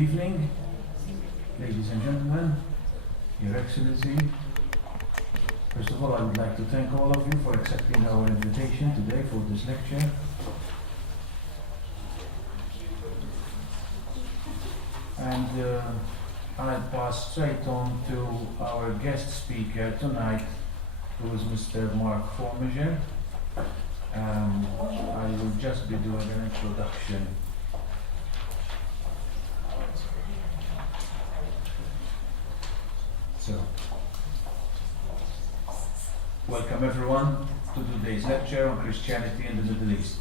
evening, ladies and gentlemen, Your Excellency. First of all, I would like to thank all of you for accepting our invitation today for this lecture. And I'll pass straight on to our guest speaker tonight, who is Mr. Marc Fromager. I will just be doing an introduction. So, welcome everyone to today's lecture on Christianity in the Middle East,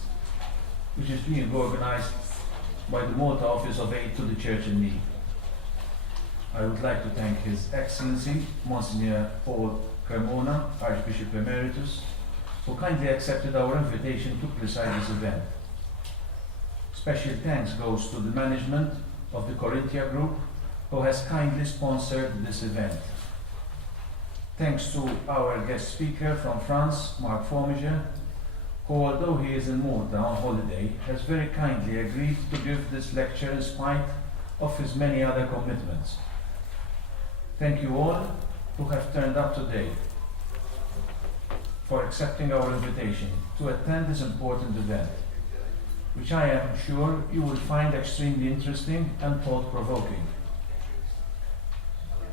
which is being organized by the Malta Office of Aid to the Church in Need. I would like to thank His Excellency, Monsignor Paul Cremona, Archbishop Emeritus, who kindly accepted our invitation to preside this event. Special thanks goes to the management of the Corinthia Group, who has kindly sponsored this event. Thanks to our guest speaker from France, Marc Fromager, who, although he is in Malta on holiday, has very kindly agreed to give this lecture in spite of his many other commitments. Thank you all who have turned up today for accepting our invitation to attend this important event, which I am sure you will find extremely interesting and thought-provoking.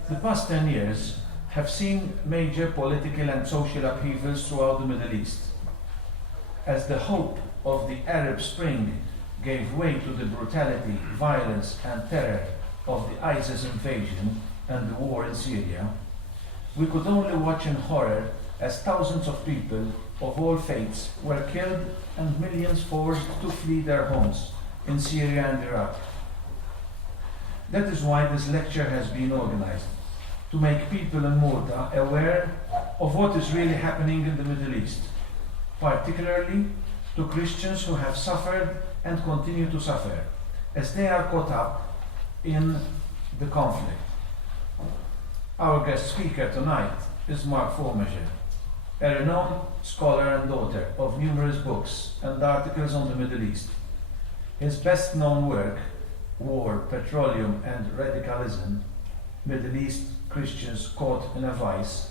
The past 10 years have seen major political and social upheavals throughout the Middle East. As the hope of the Arab Spring gave way to the brutality, violence and terror of the ISIS invasion and the war in Syria, we could only watch in horror as thousands of people of all faiths were killed and millions forced to flee their homes in Syria and Iraq. That is why this lecture has been organized, to make people in Malta aware of what is really happening in the Middle East, particularly to Christians who have suffered and continue to suffer as they are caught up in the conflict. Our guest speaker tonight is Marc Fromager, a renowned scholar and author of numerous books and articles on the Middle East. His best-known work, War, Petroleum and Radicalism, Middle East Christians Caught in a Vice,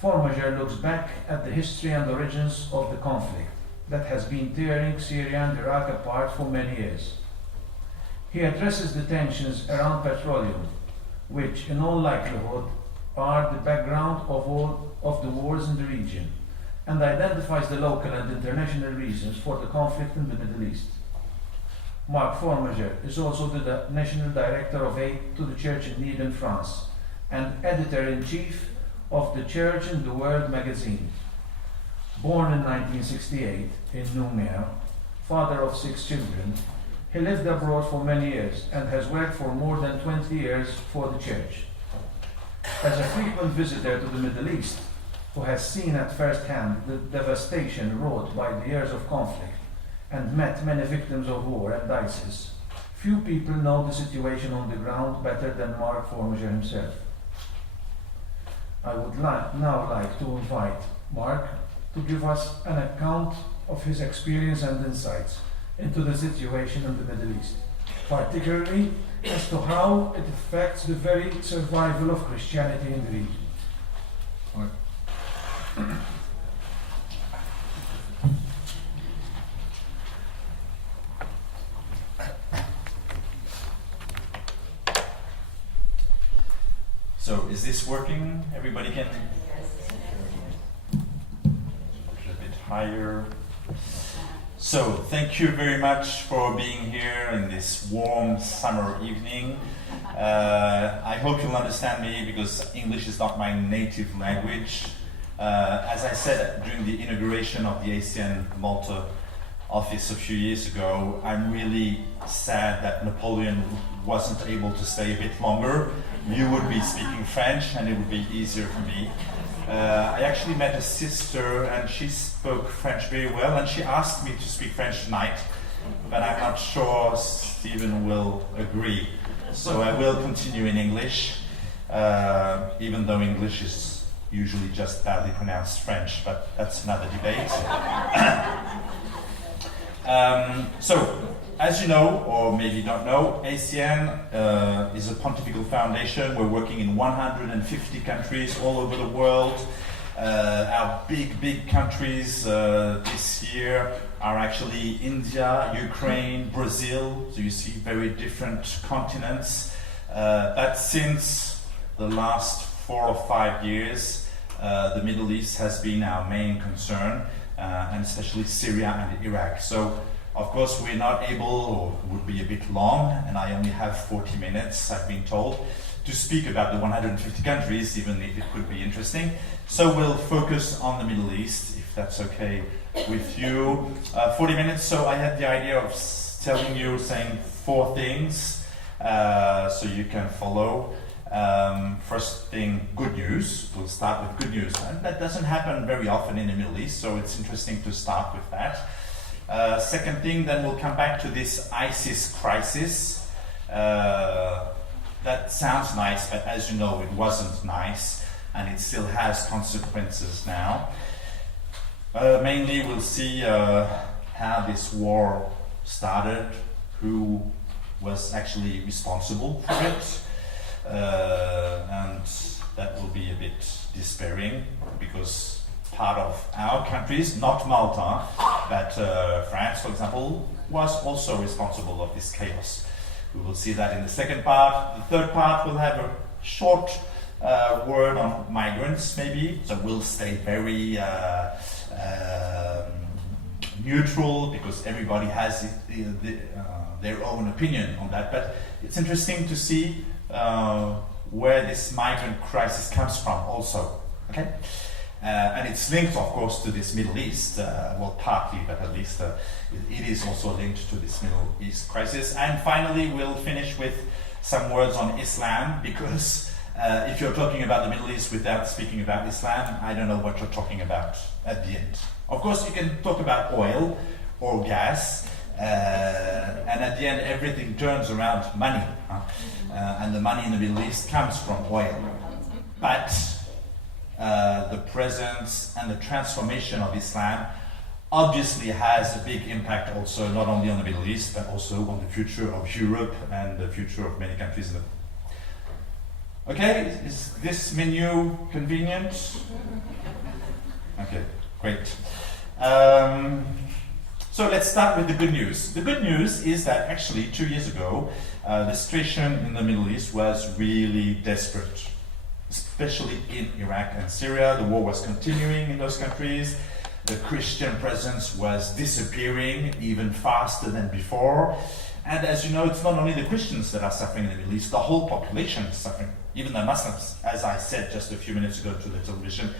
Fromager looks back at the history and origins of the conflict that has been tearing Syria and Iraq apart for many years. He addresses the tensions around petroleum, which in all likelihood are the background of all of the wars in the region, and identifies the local and international reasons for the conflict in the Middle East. Marc Fromager is also the National Director of Aid to the Church in Need in France and Editor-in-Chief of the Church in the World magazine. Born in 1968 in Nouméa, father of 6 children, he lived abroad for many years and has worked for more than 20 years for the Church. As a frequent visitor to the Middle East, who has seen at first hand the devastation wrought by the years of conflict and met many victims of war and ISIS, few people know the situation on the ground better than Marc Fromager himself. I would now like to invite Marc to give us an account of his experience and insights into the situation in the Middle East, particularly as to how it affects the very survival of Christianity in the region. Marc. So, is this working? Everybody can? A bit higher. So, thank you very much for being here in this warm summer evening. I hope you'll understand me because English is not my native language. As I said during the inauguration of the ACN Malta office a few years ago, I'm really sad that Napoleon wasn't able to stay a bit longer. You would be speaking French and it would be easier for me. I actually met a sister and she spoke French very well and she asked me to speak French tonight, but I'm not sure Stephen will agree. So I will continue in English, even though English is usually just badly pronounced French, but that's another debate. So as you know, or maybe don't know, ACN is a pontifical foundation. We're working in 150 countries all over the world. Our big countries this year are actually India, Ukraine, Brazil. So you see very different continents. But since the last 4 or 5 years, the Middle East has been our main concern, and especially Syria and Iraq. So, of course, we're not able, or would be a bit long, and I only have 40 minutes, I've been told, to speak about the 150 countries, even if it could be interesting. So we'll focus on the Middle East, if that's okay with you. 40 minutes, so I had the idea of saying 4 things, so you can follow. First thing, good news. We'll start with good news. And that doesn't happen very often in the Middle East, so it's interesting to start with that. Second thing, then we'll come back to this ISIS crisis. That sounds nice, but as you know, it wasn't nice, and it still has consequences now. Mainly, we'll see how this war started, who was actually responsible for it. And that will be a bit despairing, because part of our countries, not Malta, but France, for example, was also responsible of this chaos. We will see that in the second part. The third part will have a short word on migrants, maybe, so we'll stay very neutral, because everybody has their own opinion on that. But it's interesting to see where this migrant crisis comes from also, okay? And it's linked, of course, to this Middle East, well, partly, but at least it is also linked to this Middle East crisis. And finally, we'll finish with some words on Islam, because if you're talking about the Middle East without speaking about Islam, I don't know what you're talking about at the end. Of course, you can talk about oil or gas, and at the end, everything turns around money. And the money in the Middle East comes from oil. But the presence and the transformation of Islam obviously has a big impact also, not only on the Middle East, but also on the future of Europe and the future of many countries in the world. Okay, is this menu convenient? Okay, great. So let's start with the good news. The good news is that actually 2 years ago, the situation in the Middle East was really desperate, especially in Iraq and Syria. The war was continuing in those countries. The Christian presence was disappearing even faster than before. And as you know, it's not only the Christians that are suffering in the Middle East, the whole population is suffering, even the Muslims. As I said just a few minutes ago to the television,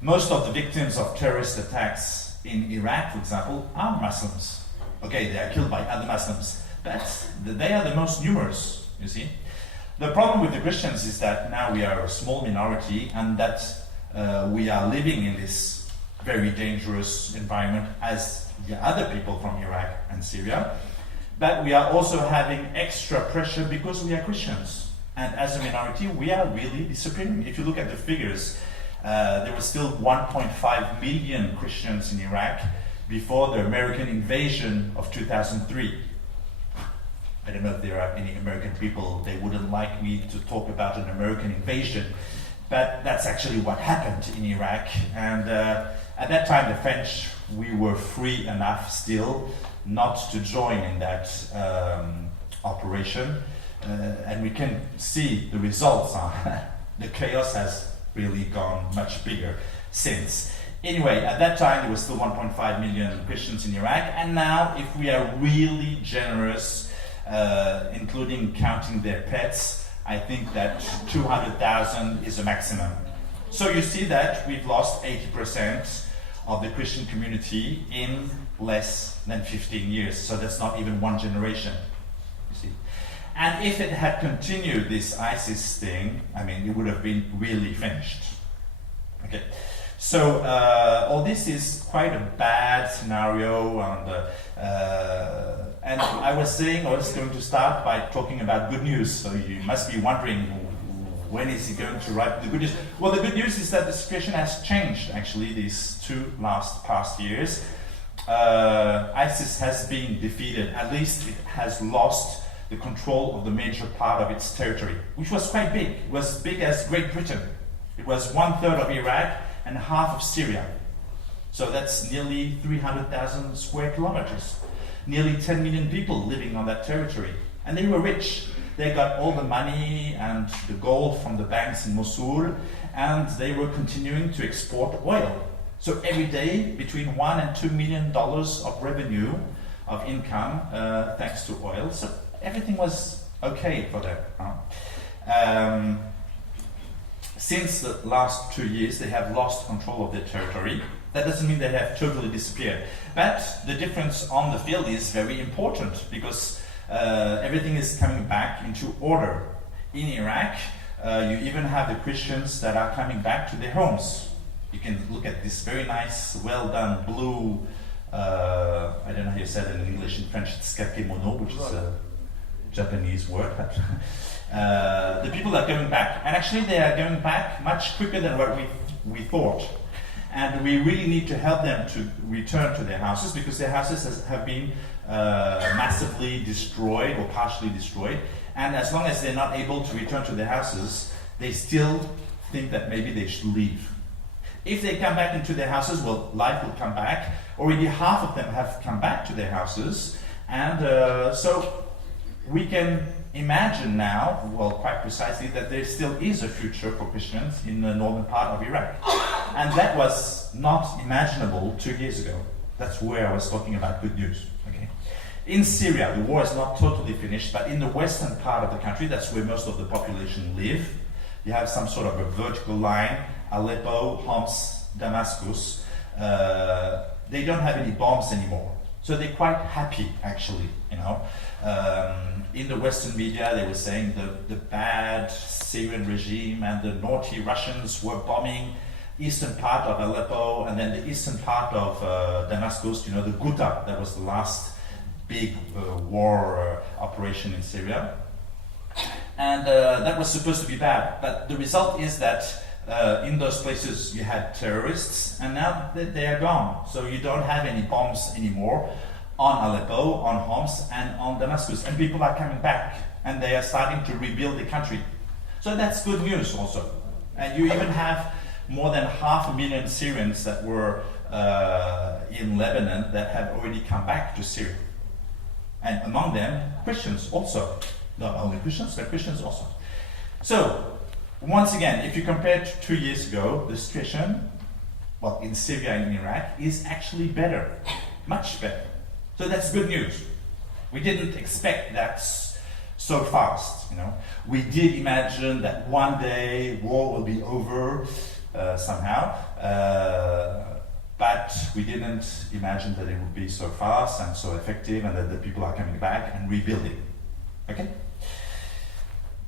most of the victims of terrorist attacks in Iraq, for example, are Muslims. Okay, they are killed by other Muslims, but they are the most numerous, you see. The problem with the Christians is that now we are a small minority, and that we are living in this very dangerous environment as the other people from Iraq and Syria. But we are also having extra pressure because we are Christians. And as a minority, we are really disappearing. If you look at the figures, there were still 1.5 million Christians in Iraq before the American invasion of 2003. I don't know if there are any American people, they wouldn't like me to talk about an American invasion, but that's actually what happened in Iraq. And at that time, the French, we were free enough still not to join in that operation. And we can see the results. The chaos has really gone much bigger since. Anyway, at that time there was still 1.5 million Christians in Iraq, and now if we are really generous, including counting their pets, I think that 200,000 is a maximum. So you see that we've lost 80% of the Christian community in less than 15 years, so that's not even one generation, you see. And if it had continued, this ISIS thing, I mean, it would have been really finished. Okay, so all this is quite a bad scenario, and I was saying I was going to start by talking about good news. So you must be wondering, when is he going to write the good news? Well, the good news is that the situation has changed actually these past years. ISIS has been defeated. At least it has lost the control of the major part of its territory, which was quite big. It was as big as Great Britain. It was 1/3 of Iraq and half of Syria. So that's nearly 300,000 square kilometers. Nearly 10 million people living on that territory. And they were rich. They got all the money and the gold from the banks in Mosul, and they were continuing to export oil. So every day, between $1 and $2 million of revenue, of income, thanks to oil. So everything was okay for them. Since the last 2 years, they have lost control of their territory. That doesn't mean they have totally disappeared. But the difference on the field is very important, because everything is coming back into order. In Iraq, you even have the Christians that are coming back to their homes. You can look at this very nice, well done blue, I don't know how you said it in English, in French it's kakemono, which is a Japanese word. The people are going back, and actually they are going back much quicker than what we thought. And we really need to help them to return to their houses, because their houses have been massively destroyed or partially destroyed. And as long as they're not able to return to their houses, they still think that maybe they should leave. If they come back into their houses, well, life will come back. Already half of them have come back to their houses. And so we can imagine now, well, quite precisely, that there still is a future for Christians in the northern part of Iraq. And that was not imaginable 2 years ago. That's where I was talking about good news. Okay. In Syria, the war is not totally finished, but in the western part of the country, that's where most of the population live. You have some sort of a vertical line, Aleppo, Homs, Damascus. They don't have any bombs anymore. So they're quite happy, actually, you know. In the Western media, they were saying the bad Syrian regime and the naughty Russians were bombing eastern part of Aleppo, and then the eastern part of Damascus, you know, the Ghouta, that was the last big war operation in Syria. And that was supposed to be bad, but the result is that in those places you had terrorists, and now they are gone. So you don't have any bombs anymore on Aleppo, on Homs, and on Damascus. And people are coming back, and they are starting to rebuild the country. So that's good news also. And you even have more than 500,000 Syrians that were in Lebanon that have already come back to Syria. And among them, Christians also. Not only Christians, but Christians also. So, once again, if you compare to 2 years ago, the situation, well, in Syria and in Iraq, is actually better. Much better. So that's good news. We didn't expect that so fast, you know. We did imagine that one day war will be over somehow, but we didn't imagine that it would be so fast and so effective, and that the people are coming back and rebuilding. Okay?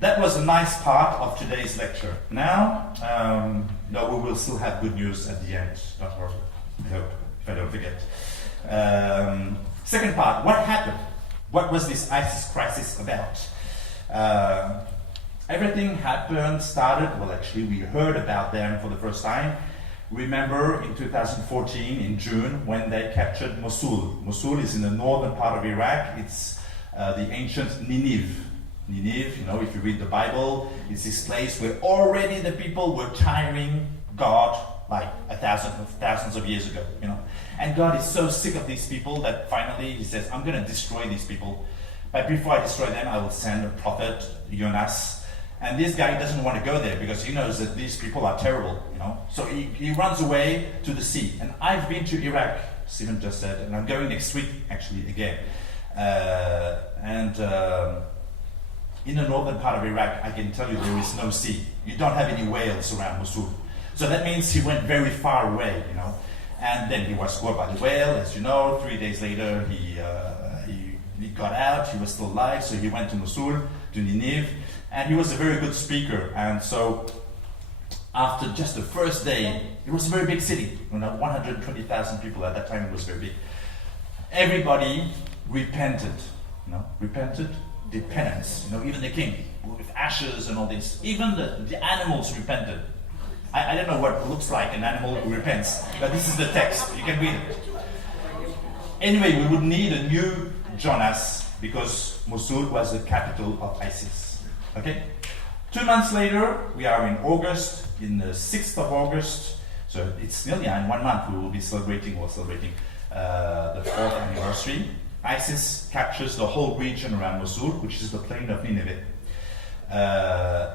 That was a nice part of today's lecture. Now, no, we will still have good news at the end. Don't worry. I hope, if I don't forget. Second part, what happened? What was this ISIS crisis about? Everything started, well, actually, we heard about them for the first time. Remember in 2014, in June, when they captured Mosul. Mosul is in the northern part of Iraq. It's the ancient Nineveh. Nineveh, you know, if you read the Bible, it's this place where already the people were tiring God like thousands of years ago, you know. And God is so sick of these people that finally he says, I'm going to destroy these people. But before I destroy them, I will send a prophet, Jonas. And this guy doesn't want to go there because he knows that these people are terrible, you know. So he runs away to the sea. And I've been to Iraq, Stephen just said, and I'm going next week, actually, again. In the northern part of Iraq, I can tell you there is no sea. You don't have any whales around Mosul. So that means he went very far away, you know. And then he was caught by the whale, as you know. 3 days later, he got out. He was still alive, so he went to Mosul, to Nineveh. And he was a very good speaker. And so after just the first day, it was a very big city. You know, 120,000 people at that time. It was very big. Everybody repented, you know, did penance, you know, even the king, with ashes and all this. Even the animals repented. I don't know what it looks like an animal who repents, but this is the text. You can read it. anyway, we would need a new Jonas because Mosul was the capital of ISIS. Okay? 2 months later, we are in August, in the 6th of August, so it's nearly in 1 month we will be celebrating the 4th anniversary. ISIS captures the whole region around Mosul, which is the plain of Nineveh.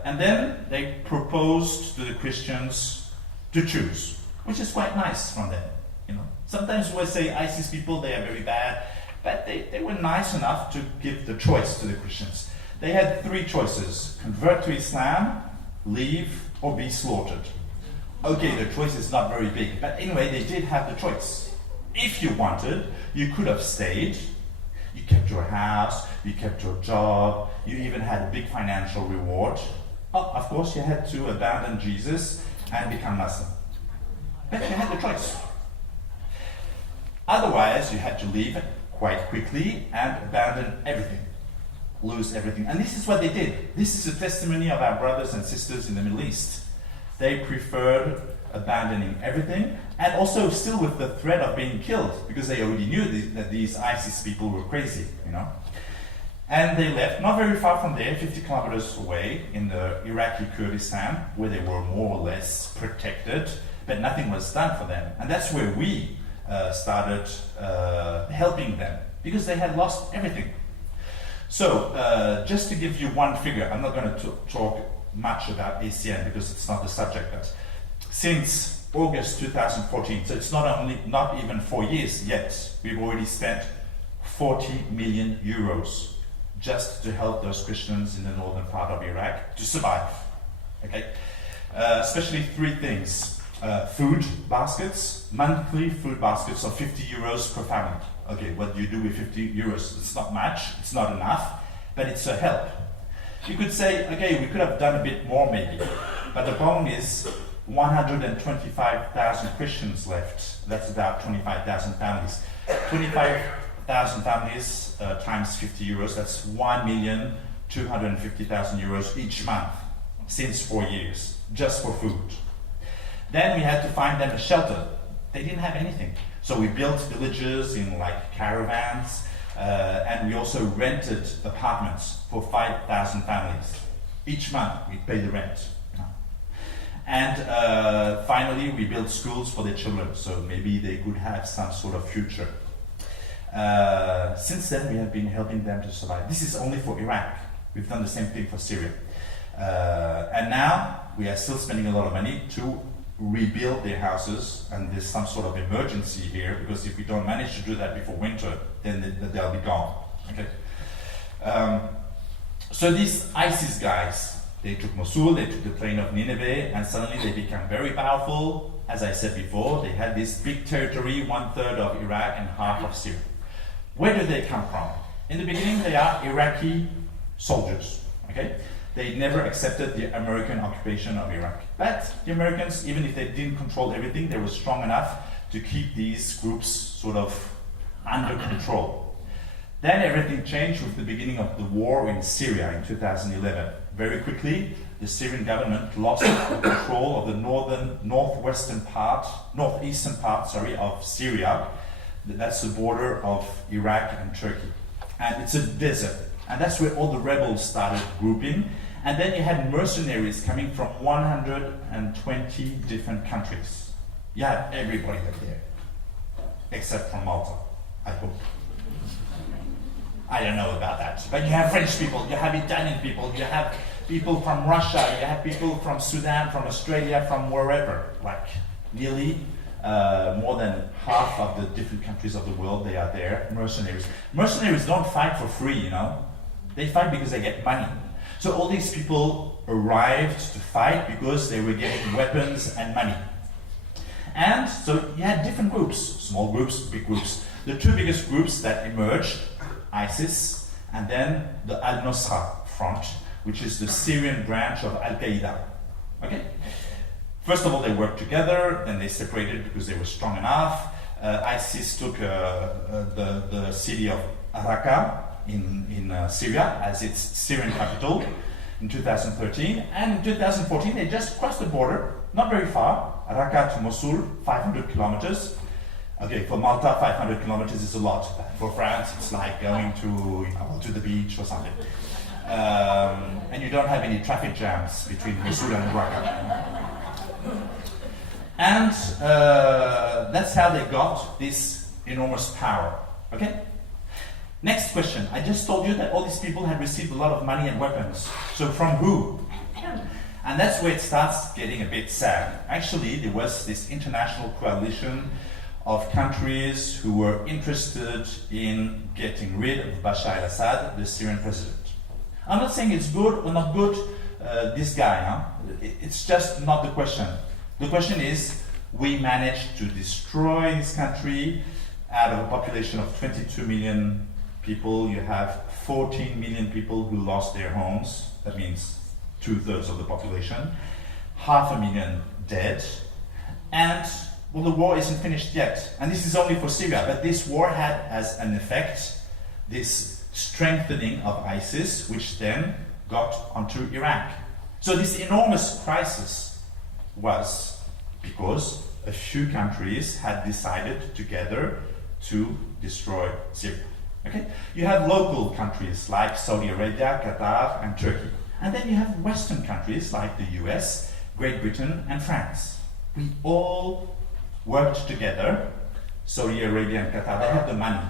And then they proposed to the Christians to choose, which is quite nice from them. You know, sometimes we say ISIS people, they are very bad, but they were nice enough to give the choice to the Christians. They had 3 choices: convert to Islam, leave, or be slaughtered. Okay, the choice is not very big, but anyway, they did have the choice. If you wanted, you could have stayed. You kept your house, you kept your job, you even had a big financial reward. Oh, of course, you had to abandon Jesus and become Muslim. But you had the choice. Otherwise, you had to leave quite quickly and abandon everything, lose everything. And this is what they did. This is a testimony of our brothers and sisters in the Middle East. They preferred abandoning everything, and also still with the threat of being killed, because they already knew that these ISIS people were crazy, you know. And they left, not very far from there, 50 kilometers away, in the Iraqi Kurdistan, where they were more or less protected, but nothing was done for them. And that's where we started helping them, because they had lost everything. So, just to give you one figure, I'm not going to talk much about ACN because it's not the subject, but since August 2014, so it's not even 4 years yet, we've already spent 40 million euros just to help those Christians in the northern part of Iraq to survive. Okay, especially 3 things: food baskets, monthly food baskets of 50 euros per family. Okay, what do you do with 50 euros? It's not much, it's not enough, but it's a help. You could say, okay, we could have done a bit more maybe, but the problem is 125,000 Christians left. That's about 25,000 families. 25,000 families times 50 euros, that's 1,250,000 euros each month since 4 years, just for food. Then we had to find them a shelter. They didn't have anything. So we built villages in like caravans, and we also rented apartments for 5,000 families. Each month we pay the rent. And finally we built schools for their children, so maybe they could have some sort of future. Since then we have been helping them to survive. This is only for Iraq. We've done the same thing for Syria. And now we are still spending a lot of money to rebuild their houses, and there's some sort of emergency here, because if we don't manage to do that before winter, then they'll be gone. Okay. So these ISIS guys, they took Mosul, they took the plain of Nineveh, and suddenly they became very powerful. As I said before, they had this big territory, 1/3 of Iraq and half of Syria. Where do they come from? In the beginning, they are Iraqi soldiers. Okay. They never accepted the American occupation of Iraq. But the Americans, even if they didn't control everything, they were strong enough to keep these groups sort of under control. Then everything changed with the beginning of the war in Syria in 2011. Very quickly, the Syrian government lost the control of the northeastern part of Syria. That's the border of Iraq and Turkey. And it's a desert. And that's where all the rebels started grouping. And then you had mercenaries coming from 120 different countries. You had everybody up there, except from Malta, I hope. I don't know about that. But you have French people, you have Italian people, you have people from Russia, you have people from Sudan, from Australia, from wherever. Like nearly more than half of the different countries of the world, they are there, mercenaries. Mercenaries don't fight for free, you know. They fight because they get money. So all these people arrived to fight because they were getting weapons and money. And so you had different groups, small groups, big groups. The 2 biggest groups that emerged, ISIS, and then the Al-Nusra Front, which is the Syrian branch of Al-Qaeda. Okay? First of all, they worked together, then they separated because they were strong enough. ISIS took the city of Raqqa in Syria as its Syrian capital in 2013, and in 2014 they just crossed the border, not very far, Raqqa to Mosul, 500 kilometers. Okay, for Malta, 500 kilometers is a lot. For France, it's like going to the beach or something. And you don't have any traffic jams between Mosul and Raqqa. And that's how they got this enormous power. Okay? Next question. I just told you that all these people had received a lot of money and weapons. So from who? And that's where it starts getting a bit sad. Actually, there was this international coalition of countries who were interested in getting rid of Bashar al-Assad, the Syrian president. I'm not saying it's good or not good, this guy. Huh? It's just not the question. The question is, we managed to destroy this country. Out of a population of 22 million people, you have 14 million people who lost their homes. That means 2/3 of the population. 500,000 dead. And, well, the war isn't finished yet. And this is only for Syria. But this war had as an effect this strengthening of ISIS, which then got onto Iraq. So this enormous crisis was because a few countries had decided together to destroy Syria. Okay? You have local countries like Saudi Arabia, Qatar, and Turkey. And then you have Western countries like the US, Great Britain, and France. We all worked together. Saudi Arabia and Qatar, they have the money.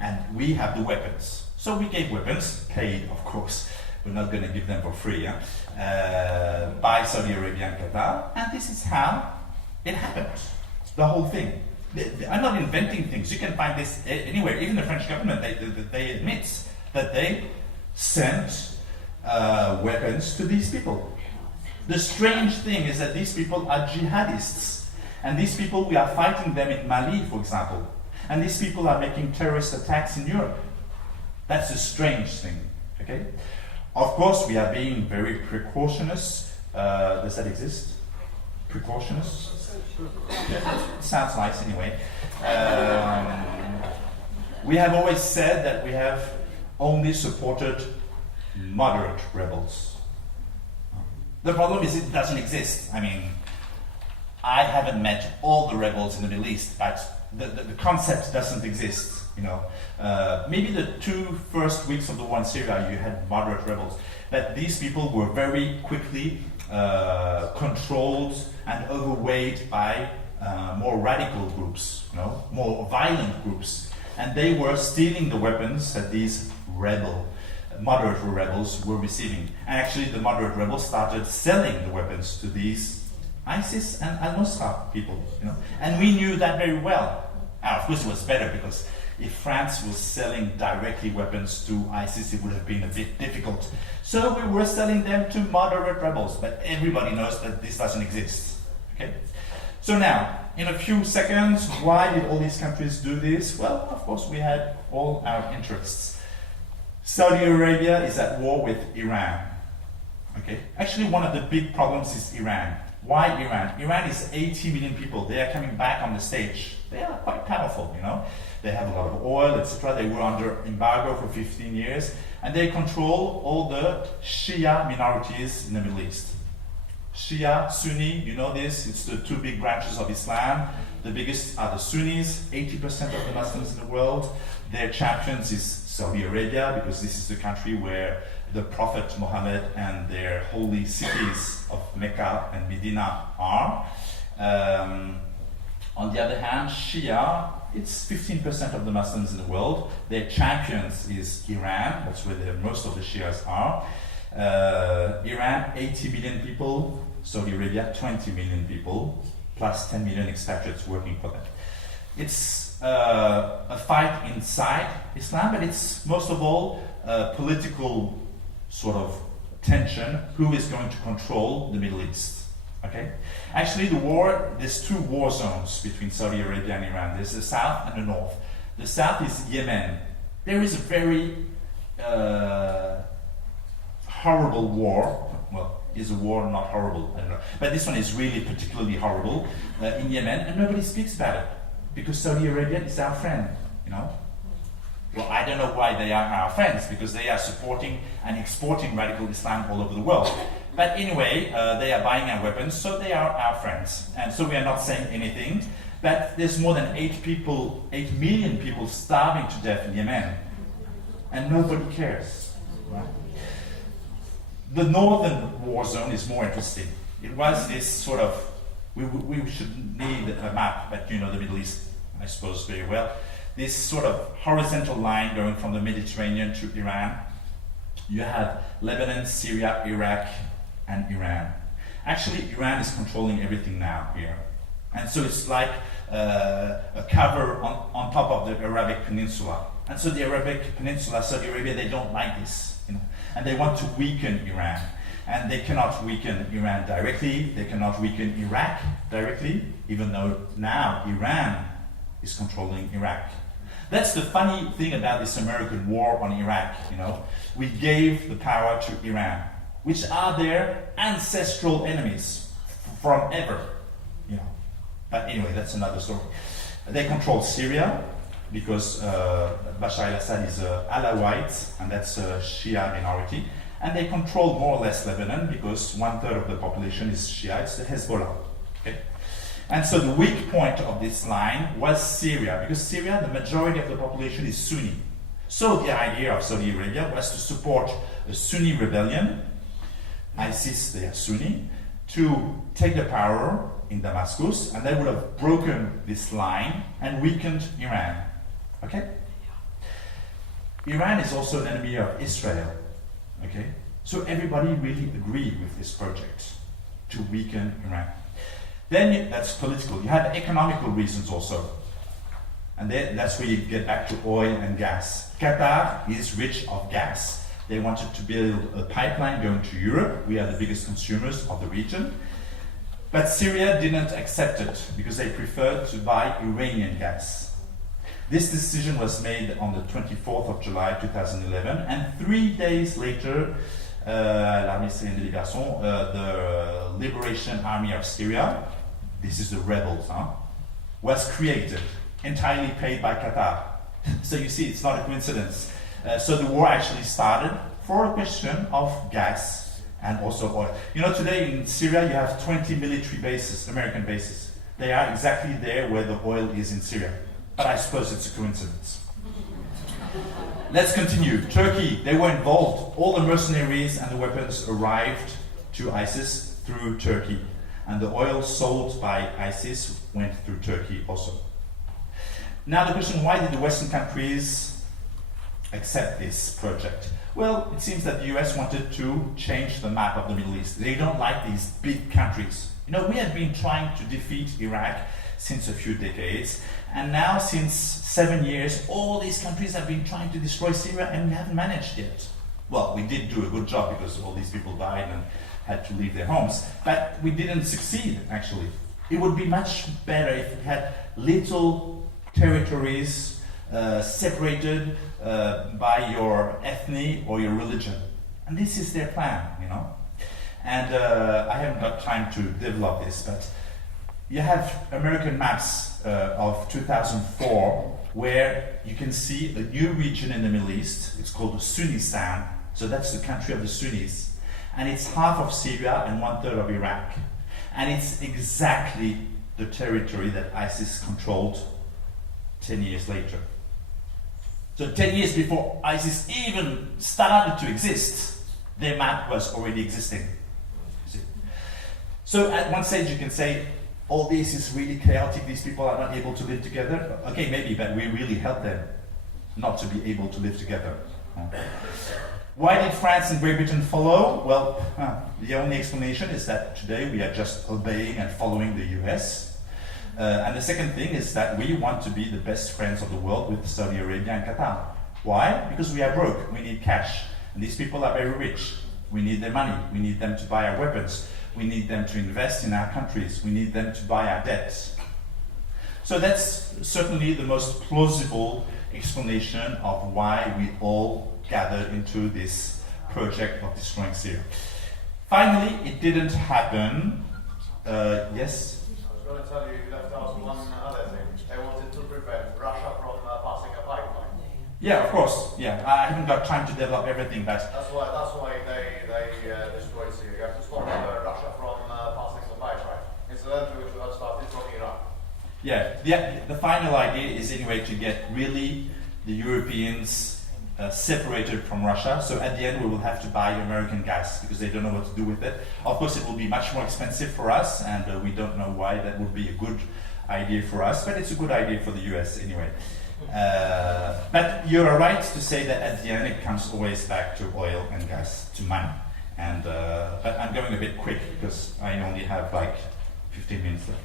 And we have the weapons. So we gave weapons, paid, of course. We're not going to give them for free, by Saudi Arabia and Qatar. And this is how it happened. The whole thing. I'm not inventing things. You can find this anywhere. Even the French government, they admit that they sent weapons to these people. The strange thing is that these people are jihadists. And these people, we are fighting them in Mali, for example. And these people are making terrorist attacks in Europe. That's a strange thing, okay? Of course, we are being very precautious. Does that exist? Precautious? Sounds nice anyway. We have always said that we have only supported moderate rebels. The problem is it doesn't exist. I mean, I haven't met all the rebels in the Middle East, but the concept doesn't exist. You know, maybe the 2 first weeks of the war in Syria, you had moderate rebels, but these people were very quickly controlled and overweight by more radical groups, you know, more violent groups, and they were stealing the weapons that these moderate rebels were receiving. And actually, the moderate rebels started selling the weapons to these ISIS and Al-Nusra people, you know, and we knew that very well. Of course, it was better because if France was selling directly weapons to ISIS, it would have been a bit difficult. So we were selling them to moderate rebels, but everybody knows that this doesn't exist. Okay? So now, in a few seconds, why did all these countries do this? Well, of course, we had all our interests. Saudi Arabia is at war with Iran. Okay? Actually, one of the big problems is Iran. Why Iran? Iran is 80 million people. They are coming back on the stage. They are quite powerful, you know. They have a lot of oil, etc. They were under embargo for 15 years. And they control all the Shia minorities in the Middle East. Shia, Sunni, you know this. It's the 2 big branches of Islam. The biggest are the Sunnis, 80% of the Muslims in the world. Their champions is Saudi Arabia, because this is the country where the Prophet Muhammad and their holy cities of Mecca and Medina are. On the other hand, Shia, it's 15% of the Muslims in the world. Their champions is Iran, that's where most of the Shias are. Iran, 80 million people. Saudi Arabia, 20 million people, plus 10 million expatriates working for them. It's a fight inside Islam, but it's most of all political sort of tension. Who is going to control the Middle East? Okay. Actually, there's 2 war zones between Saudi Arabia and Iran. There's the south and the north. The south is Yemen. There is a very horrible war. Well, is a war not horrible? I don't know. But this one is really particularly horrible in Yemen, and nobody speaks about it because Saudi Arabia is our friend, you know. Well, I don't know why they are our friends, because they are supporting and exporting radical Islam all over the world. But anyway, they are buying our weapons, so they are our friends. And so we are not saying anything. But there's more than 8 million people starving to death in Yemen, and nobody cares. Right? The northern war zone is more interesting. It was this sort of, we should need a map, but you know the Middle East, I suppose, very well. This sort of horizontal line going from the Mediterranean to Iran. You have Lebanon, Syria, Iraq, and Iran. Actually, Iran is controlling everything now here. And so it's like a cover on top of the Arabic Peninsula. And so the Arabic Peninsula, Saudi Arabia, they don't like this. You know? And they want to weaken Iran. And they cannot weaken Iran directly. They cannot weaken Iraq directly, even though now Iran is controlling Iraq. That's the funny thing about this American war on Iraq, you know. We gave the power to Iran, which are their ancestral enemies from ever, you know. But anyway, that's another story. They control Syria because Bashar al-Assad is Alawite, and that's a Shia minority. And they control more or less Lebanon because 1/3 of the population is Shiites, the Hezbollah. Okay? And so the weak point of this line was Syria, because Syria, the majority of the population is Sunni. So the idea of Saudi Arabia was to support a Sunni rebellion, ISIS, they are Sunni, to take the power in Damascus, and they would have broken this line and weakened Iran. Okay? Iran is also an enemy of Israel. Okay? So everybody really agreed with this project to weaken Iran. Then that's political. You have economical reasons also. And then that's where you get back to oil and gas. Qatar is rich of gas. They wanted to build a pipeline going to Europe. We are the biggest consumers of the region. But Syria didn't accept it because they preferred to buy Iranian gas. This decision was made on the 24th of July 2011, and 3 days later, l'Armée syrienne de libération, the Liberation Army of Syria, this is the rebels, was created, entirely paid by Qatar. So you see, it's not a coincidence. So the war actually started for a question of gas and also oil. You know, today in Syria you have 20 military bases, American bases. They are exactly there where the oil is in Syria. But I suppose it's a coincidence. Let's continue. Turkey, they were involved. All the mercenaries and the weapons arrived to ISIS through Turkey. And the oil sold by ISIS went through Turkey also. Now the question, why did the Western countries accept this project? Well, it seems that the US wanted to change the map of the Middle East. They don't like these big countries. You know, we have been trying to defeat Iraq since a few decades, and now since 7 years, all these countries have been trying to destroy Syria, and we haven't managed yet. Well, we did do a good job because all these people died and had to leave their homes, but we didn't succeed, actually. It would be much better if we had little territories separated by your ethnic or your religion. And this is their plan, you know. And I haven't got time to develop this, but you have American maps of 2004 where you can see a new region in the Middle East. It's called Sunnistan. So that's the country of the Sunnis. And it's half of Syria and 1/3 of Iraq. And it's exactly the territory that ISIS controlled 10 years later. So 10 years before ISIS even started to exist, their map was already existing. See? So at one stage you can say, all this is really chaotic, these people are not able to live together. Okay, maybe, but we really help them not to be able to live together. Why did France and Great Britain follow? Well, the only explanation is that today we are just obeying and following the US. And the second thing is that we want to be the best friends of the world with Saudi Arabia and Qatar. Why? Because we are broke, we need cash. And these people are very rich. We need their money, we need them to buy our weapons. We need them to invest in our countries. We need them to buy our debts. So that's certainly the most plausible explanation of why we all gathered into this project of destroying Syria. Finally, it didn't happen. Yes? I was going to tell you left out one other thing. They wanted to prevent Russia from passing a pipeline. Yeah, of course. Yeah, I haven't got time to develop everything, but That's why they destroyed Syria. You have to stop Russia from passing the pipeline. Incidentally, which would have started from Iran. The final idea is anyway to get really the Europeans separated from Russia. So at the end we will have to buy American gas because they don't know what to do with it. Of course it will be much more expensive for us, and we don't know why that would be a good idea for us, but it's a good idea for the US anyway. But you're right to say that at the end it comes always back to oil and gas, to money. And but I'm going a bit quick because I only have like 15 minutes left.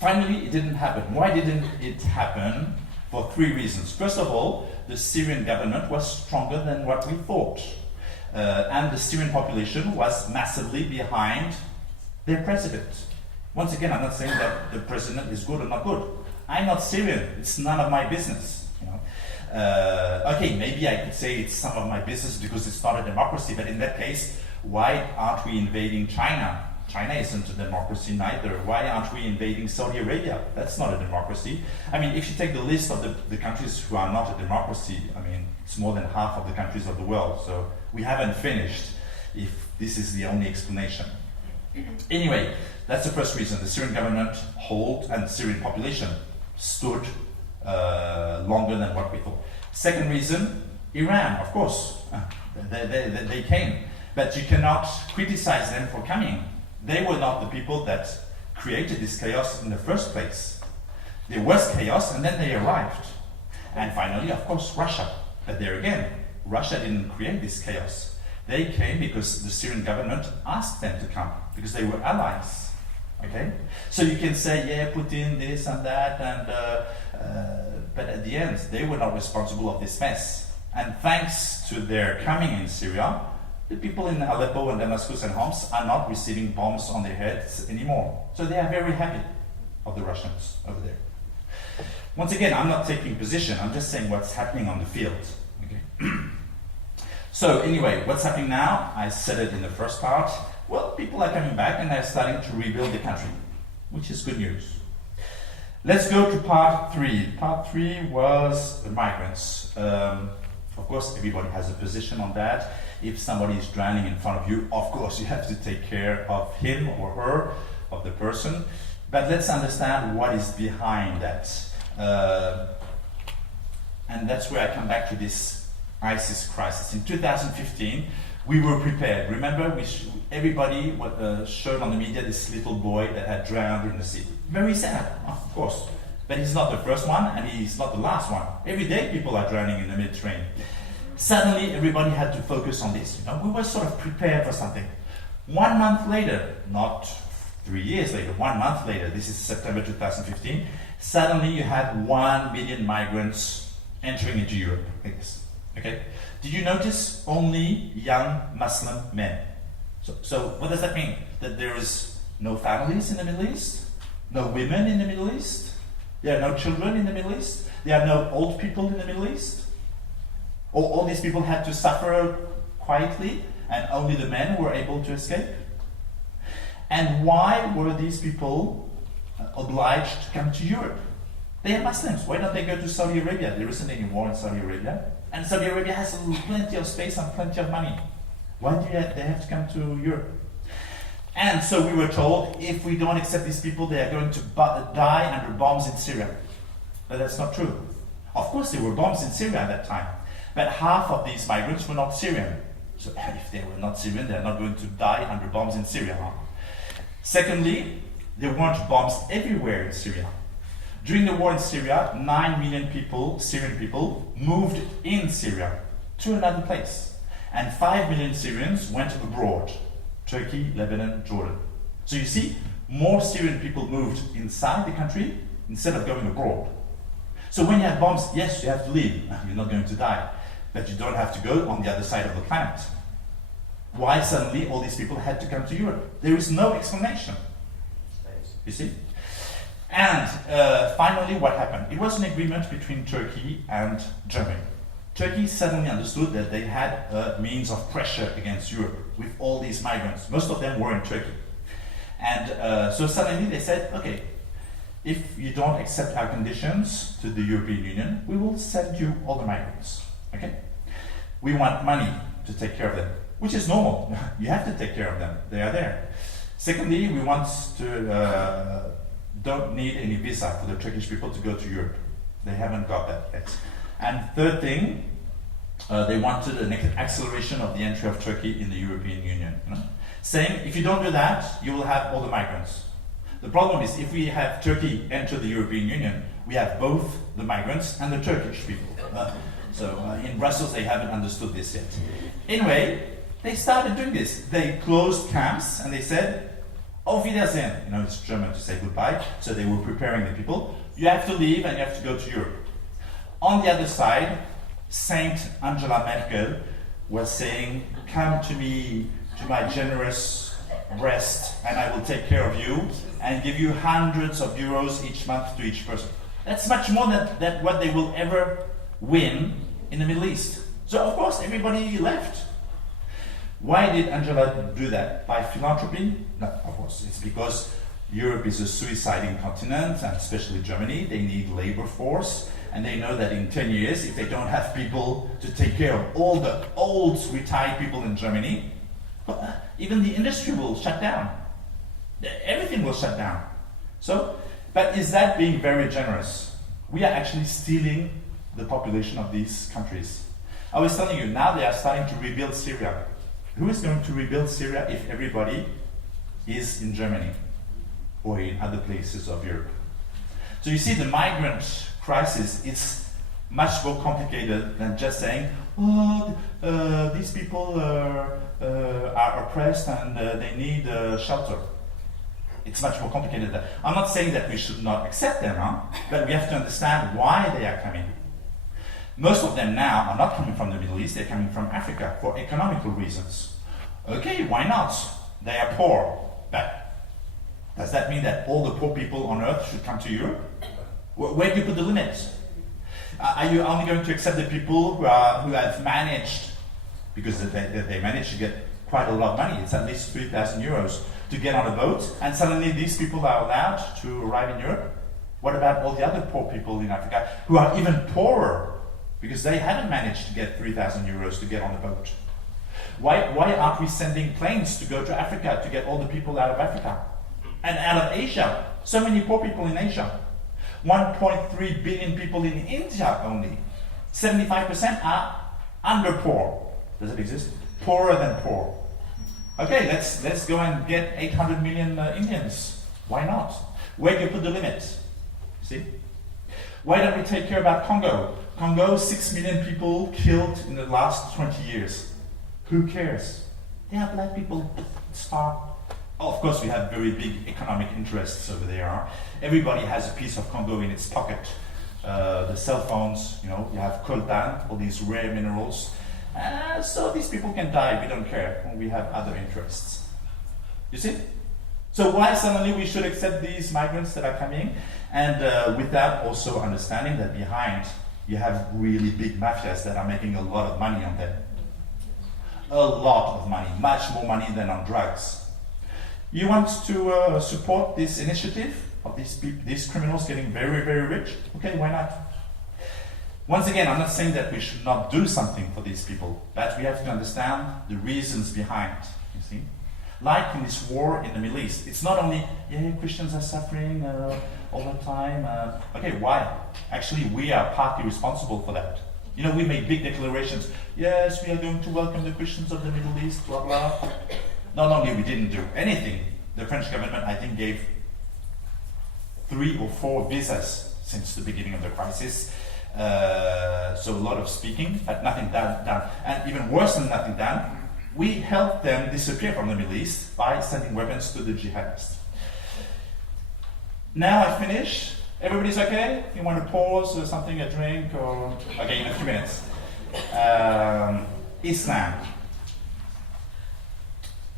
Finally, it didn't happen. Why didn't it happen? For three reasons. First of all, the Syrian government was stronger than what we thought. And the Syrian population was massively behind their president. Once again, I'm not saying that the president is good or not good. I'm not Syrian. It's none of my business. You know? Okay, maybe I could say it's some of my business because it's not a democracy, but in that case, why aren't we invading China? China isn't a democracy neither. Why aren't we invading Saudi Arabia? That's not a democracy. I mean, if you take the list of the countries who are not a democracy, I mean, it's more than half of the countries of the world. So we haven't finished if this is the only explanation. Anyway, that's the first reason. The Syrian government and the Syrian population stood longer than what we thought. Second reason, Iran, of course. They came. But you cannot criticize them for coming. They were not the people that created this chaos in the first place. There was chaos and then they arrived. And finally, of course, Russia. But there again, Russia didn't create this chaos. They came because the Syrian government asked them to come, because they were allies. Okay? So you can say, yeah, Putin, this and that, but at the end, they were not responsible of this mess. And thanks to their coming in Syria, the people in Aleppo and Damascus and Homs are not receiving bombs on their heads anymore. So they are very happy of the Russians over there. Once again, I'm not taking position, I'm just saying what's happening on the field. Okay? So anyway, what's happening now? I said it in the first part. Well, people are coming back and they're starting to rebuild the country, which is good news. Let's go to part 3. Part 3 was the migrants. Of course, everybody has a position on that. If somebody is drowning in front of you, of course, you have to take care of him or her, of the person. But let's understand what is behind that. And that's where I come back to this ISIS crisis. In 2015, we were prepared. Remember, everybody showed on the media this little boy that had drowned in the sea. Very sad, of course. But he's not the first one, and he's not the last one. Every day people are drowning in the Mediterranean. Suddenly, everybody had to focus on this. You know, we were sort of prepared for something. 1 month later, not 3 years later, 1 month later, this is September 2015, suddenly you had 1 million migrants entering into Europe. Like this. Okay? Did you notice only young Muslim men? So what does that mean? That there is no families in the Middle East? No women in the Middle East? There are no children in the Middle East? There are no old people in the Middle East? Or all these people had to suffer quietly and only the men were able to escape? And why were these people obliged to come to Europe? They are Muslims. Why don't they go to Saudi Arabia? There isn't any war in Saudi Arabia. And Saudi Arabia has plenty of space and plenty of money. Why do they have to come to Europe? And so we were told, if we don't accept these people, they are going to die under bombs in Syria. But that's not true. Of course, there were bombs in Syria at that time. But half of these migrants were not Syrian. So if they were not Syrian, they are not going to die under bombs in Syria. Secondly, there weren't bombs everywhere in Syria. During the war in Syria, 9 million people, Syrian people, moved in Syria to another place. And 5 million Syrians went abroad. Turkey, Lebanon, Jordan. So you see, more Syrian people moved inside the country instead of going abroad. So when you have bombs, yes, you have to leave. You're not going to die. But you don't have to go on the other side of the planet. Why suddenly all these people had to come to Europe? There is no explanation. You see? And finally, what happened? It was an agreement between Turkey and Germany. Turkey suddenly understood that they had a means of pressure against Europe with all these migrants. Most of them were in Turkey. And so suddenly they said, okay, if you don't accept our conditions to the European Union, we will send you all the migrants. Okay? We want money to take care of them. which is normal. You have to take care of them. They are there. Secondly, we want to don't need any visa for the Turkish people to go to Europe. They haven't got that yet. And third thing, they wanted an acceleration of the entry of Turkey in the European Union. You know? Saying, if you don't do that, you will have all the migrants. The problem is, if we have Turkey enter the European Union, we have both the migrants and the Turkish people. So in Brussels, they haven't understood this yet. Anyway, they started doing this. They closed camps and they said, Auf Wiedersehen. You know, it's German to say goodbye. So they were preparing the people. You have to leave and you have to go to Europe. On the other side, Saint Angela Merkel was saying, come to me, to my generous breast, and I will take care of you and give you hundreds of euros each month to each person. That's much more than what they will ever win in the Middle East. So of course everybody left. Why did Angela do that? By philanthropy? No, of course. It's because Europe is a suiciding continent, and especially Germany. They need labor force, and they know that in 10 years, if they don't have people to take care of all the old retired people in Germany, even the industry will shut down. Everything will shut down. So, but is that being very generous? We are actually stealing the population of these countries. I was telling you, now they are starting to rebuild Syria. Who is going to rebuild Syria if everybody is in Germany or in other places of Europe? So you see, the migrant crisis is much more complicated than just saying, oh, these people are oppressed and they need shelter. It's much more complicated than that. I'm not saying that we should not accept them, but we have to understand why they are coming. Most of them now are not coming from the Middle East, they're coming from Africa for economical reasons. Okay, why not? They are poor. But does that mean that all the poor people on earth should come to Europe? Where do you put the limits? Are you only going to accept the people who have managed, because they managed to get quite a lot of money, it's at least 3,000 euros, to get on a boat, and suddenly these people are allowed to arrive in Europe? What about all the other poor people in Africa who are even poorer because they haven't managed to get 3,000 euros to get on the boat? Why aren't we sending planes to go to Africa to get all the people out of Africa? And out of Asia. So many poor people in Asia. 1.3 billion people in India only. 75% are under poor. Does it exist? Poorer than poor. Okay, let's go and get 800 million Indians. Why not? Where do you put the limit? See? Why don't we take care about Congo? Congo, 6 million people killed in the last 20 years. Who cares? They are black people. Starve. Of course, we have very big economic interests over there. Everybody has a piece of Congo in its pocket. The cell phones, you know, you have coltan, all these rare minerals. So these people can die, we don't care. We have other interests. You see? So why suddenly we should accept these migrants that are coming, and without also understanding that behind you have really big mafias that are making a lot of money on them. A lot of money, much more money than on drugs. You want to support this initiative of these criminals getting very, very rich? Okay, why not? Once again, I'm not saying that we should not do something for these people, but we have to understand the reasons behind, you see? Like in this war in the Middle East, it's not only, yeah, Christians are suffering all the time. Okay, why? Actually, we are partly responsible for that. You know, we make big declarations. Yes, we are going to welcome the Christians of the Middle East, blah, blah. Not only we didn't do anything, the French government, I think, gave 3 or 4 visas since the beginning of the crisis. So a lot of speaking, but nothing done. And even worse than nothing done, we helped them disappear from the Middle East by sending weapons to the jihadists. Now I finish. Everybody's okay? You want to pause or something, a drink, or... Okay, in a few minutes. Islam.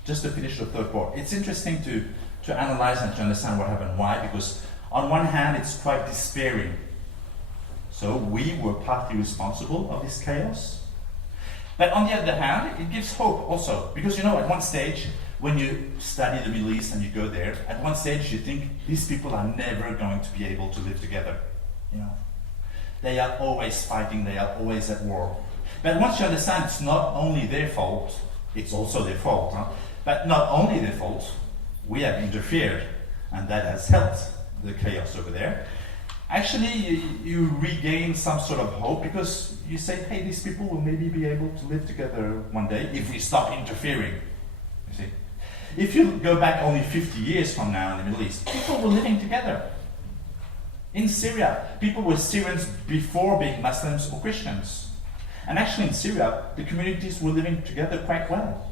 Just to finish the third part. It's interesting to analyze and to understand what happened. Why? Because on one hand, it's quite despairing. So we were partly responsible of this chaos. But on the other hand, it gives hope also. Because, you know, at one stage, when you study the Middle East and you go there, at one stage you think these people are never going to be able to live together. You know, they are always fighting, they are always at war. But once you understand it's not only their fault, It's also their fault. Huh? But not only their fault, we have interfered, and that has helped the chaos over there. Actually, you regain some sort of hope because you say, hey, these people will maybe be able to live together one day if we stop interfering. You see? If you go back only 50 years from now in the Middle East, people were living together. In Syria, people were Syrians before being Muslims or Christians. And actually in Syria, the communities were living together quite well.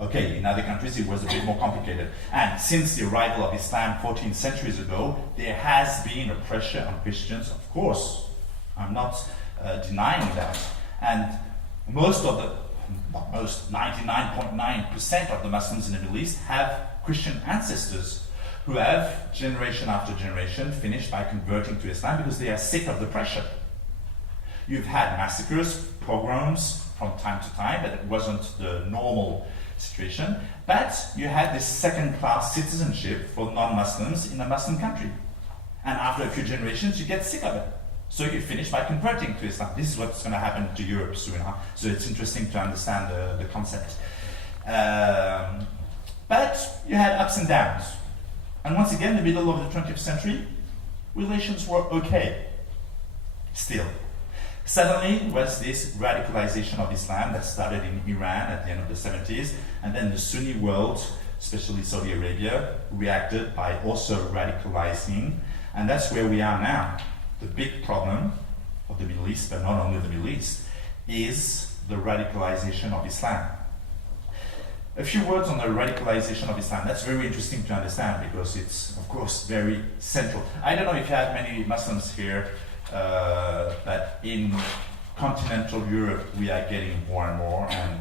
Okay, in other countries it was a bit more complicated. And since the arrival of Islam 14 centuries ago, there has been a pressure on Christians, of course. I'm not denying that. And most, 99.9% of the Muslims in the Middle East have Christian ancestors who have, generation after generation, finished by converting to Islam because they are sick of the pressure. You've had massacres, pogroms from time to time, but it wasn't the normal situation. But you had this second-class citizenship for non-Muslims in a Muslim country. And after a few generations, you get sick of it. So you finish by converting to Islam. This is what's going to happen to Europe soon. Huh? So it's interesting to understand the concept. But you had ups and downs. And once again, in the middle of the 20th century, relations were okay. Still. Suddenly was this radicalization of Islam that started in Iran at the end of the 70s, and then the Sunni world, especially Saudi Arabia, reacted by also radicalizing, and that's where we are now. The big problem of the Middle East, but not only the Middle East, is the radicalization of Islam. A few words on the radicalization of Islam. That's very interesting to understand because it's, of course, very central. I don't know if you have many Muslims here, but in continental Europe we are getting more and more, and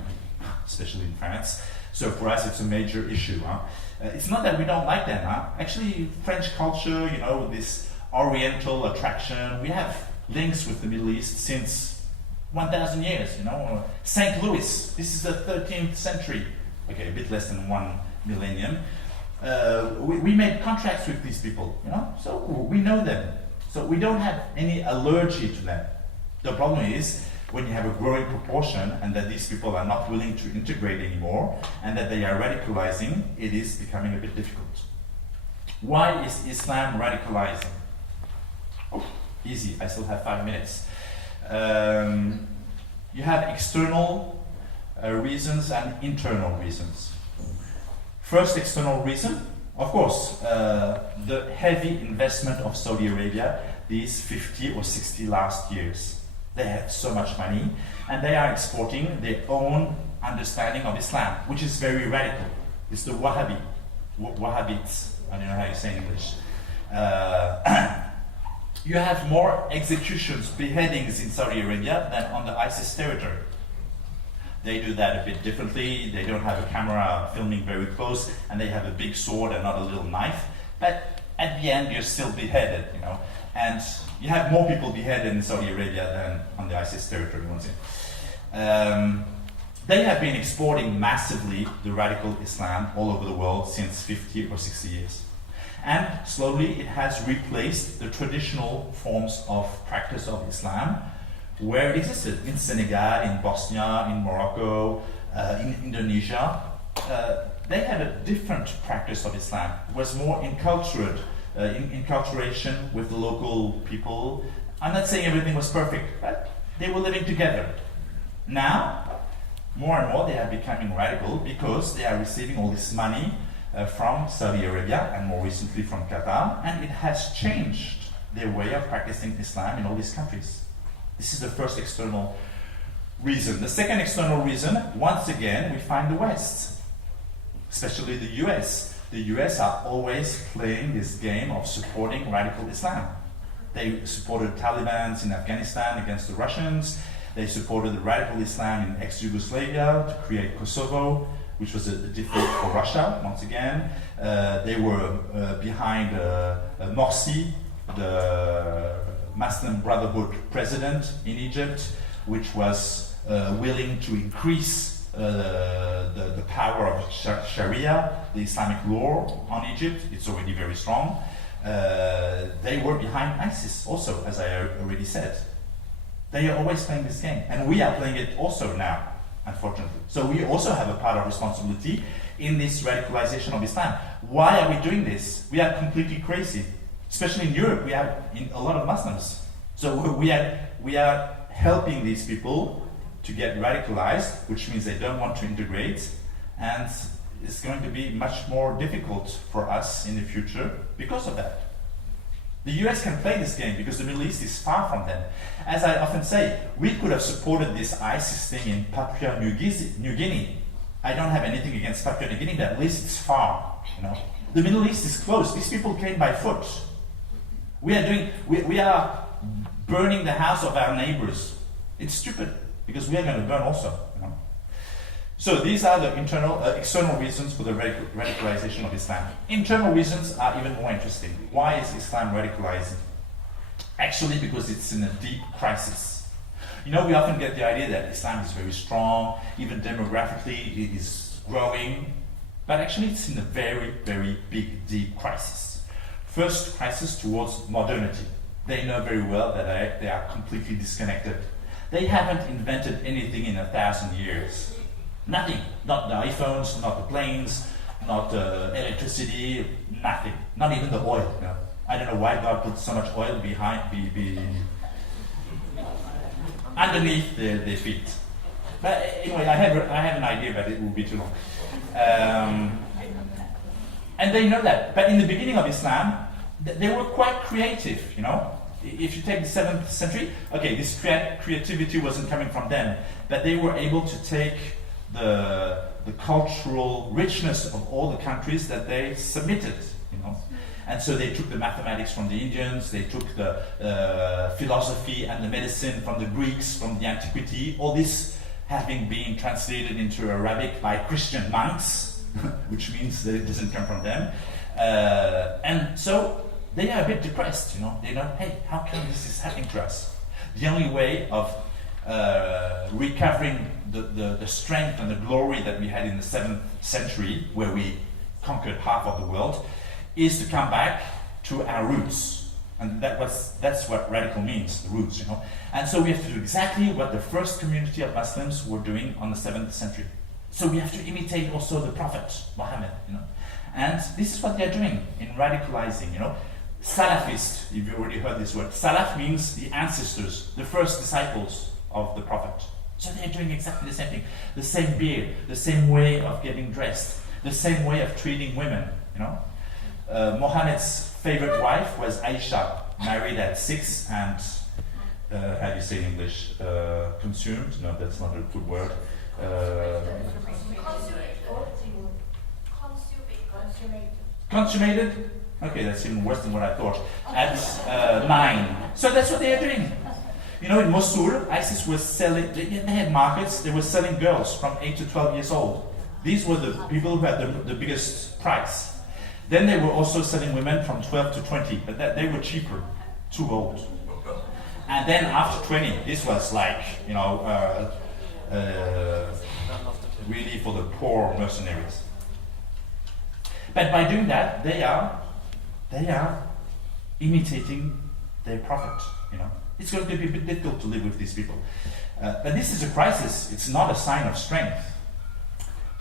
especially in France. So for us it's a major issue. Huh? It's not that we don't like them. Huh? Actually, French culture, you know, this Oriental attraction, we have links with the Middle East since 1,000 years. You know, St. Louis. This is the 13th century. Okay, a bit less than 1 millennium. We made contracts with these people. You know, so we know them. So we don't have any allergy to them. The problem is when you have a growing proportion and that these people are not willing to integrate anymore and that they are radicalizing, it is becoming a bit difficult. Why is Islam radicalizing? Oh, easy, I still have 5 minutes. You have external reasons and internal reasons. First external reason, of course, the heavy investment of Saudi Arabia these 50 or 60 last years. They have so much money and they are exporting their own understanding of Islam, which is very radical. It's the Wahhabites. I don't know how you say in English. You have more executions, beheadings in Saudi Arabia than on the ISIS territory. They do that a bit differently. They don't have a camera filming very close, and they have a big sword and not a little knife. But at the end, you're still beheaded, you know. And you have more people beheaded in Saudi Arabia than on the ISIS territory, won't you? They have been exporting massively the radical Islam all over the world since 50 or 60 years. And slowly it has replaced the traditional forms of practice of Islam where it existed in Senegal, in Bosnia, in Morocco, in Indonesia. They had a different practice of Islam. It was more enculturation with the local people. I'm not saying everything was perfect, but they were living together. Now, more and more they are becoming radical because they are receiving all this money from Saudi Arabia and more recently from Qatar, and it has changed their way of practicing Islam in all these countries. This is the first external reason. The second external reason, once again, we find the West, especially the US. The US are always playing this game of supporting radical Islam. They supported Taliban in Afghanistan against the Russians. They supported the radical Islam in ex-Yugoslavia to create Kosovo, which was a defeat for Russia, once again. They were behind Morsi, the Muslim Brotherhood president in Egypt, which was willing to increase the power of Sharia, the Islamic law on Egypt. It's already very strong. They were behind ISIS also, as I already said. They are always playing this game, and we are playing it also now. unfortunately. So we also have a part of responsibility in this radicalization of Islam. Why are we doing this? We are completely crazy. Especially in Europe, we have a lot of Muslims. So we are helping these people to get radicalized, which means they don't want to integrate, and it's going to be much more difficult for us in the future because of that. The US can play this game because the Middle East is far from them. As I often say, we could have supported this ISIS thing in Papua New Guinea. I don't have anything against Papua New Guinea, but at least it's far. The Middle East is close. These people came by foot. We are burning the house of our neighbors. It's stupid because we are going to burn also. So these are the external reasons for the radicalization of Islam. Internal reasons are even more interesting. Why is Islam radicalizing? Actually, because it's in a deep crisis. We often get the idea that Islam is very strong, even demographically it is growing, but actually it's in a very, very big, deep crisis. First crisis towards modernity. They know very well that they are completely disconnected. They haven't invented anything in 1,000 years. Nothing. Not the iPhones, not the planes, not electricity, nothing. Not even the oil. I don't know why God put so much oil underneath their feet. But anyway, I have an idea, but it will be too long. And they know that. But in the beginning of Islam, they were quite creative, If you take the 7th century, okay, this creativity wasn't coming from them, but they were able to take the cultural richness of all the countries that they submitted, And so they took the mathematics from the Indians, they took the philosophy and the medicine from the Greeks, from the antiquity, all this having been translated into Arabic by Christian monks, which means that it doesn't come from them. And so they are a bit depressed, They know, hey, how come this is happening to us? The only way of recovering the strength and the glory that we had in the 7th century, where we conquered half of the world, is to come back to our roots. And that's what radical means, the roots, And so we have to do exactly what the first community of Muslims were doing on the 7th century. So we have to imitate also the Prophet, Muhammad, And this is what they're doing in radicalizing, Salafist, if you already heard this word. Salaf means the ancestors, the first disciples of the Prophet. So they're doing exactly the same thing. The same beard, the same way of getting dressed, the same way of treating women, Muhammad's favorite wife was Aisha, married at 6 and, how do you say in English? Consumed? No, that's not a good word. Consummated? Okay, that's even worse than what I thought. At 9. So that's what they are doing. In Mosul, ISIS was selling, they had markets, they were selling girls from 8 to 12 years old. These were the people who had the biggest price. Then they were also selling women from 12 to 20, but they were cheaper, too old. And then after 20, this was like, really for the poor mercenaries. But by doing that, they are imitating their prophet, It's going to be a bit difficult to live with these people. But this is a crisis. It's not a sign of strength.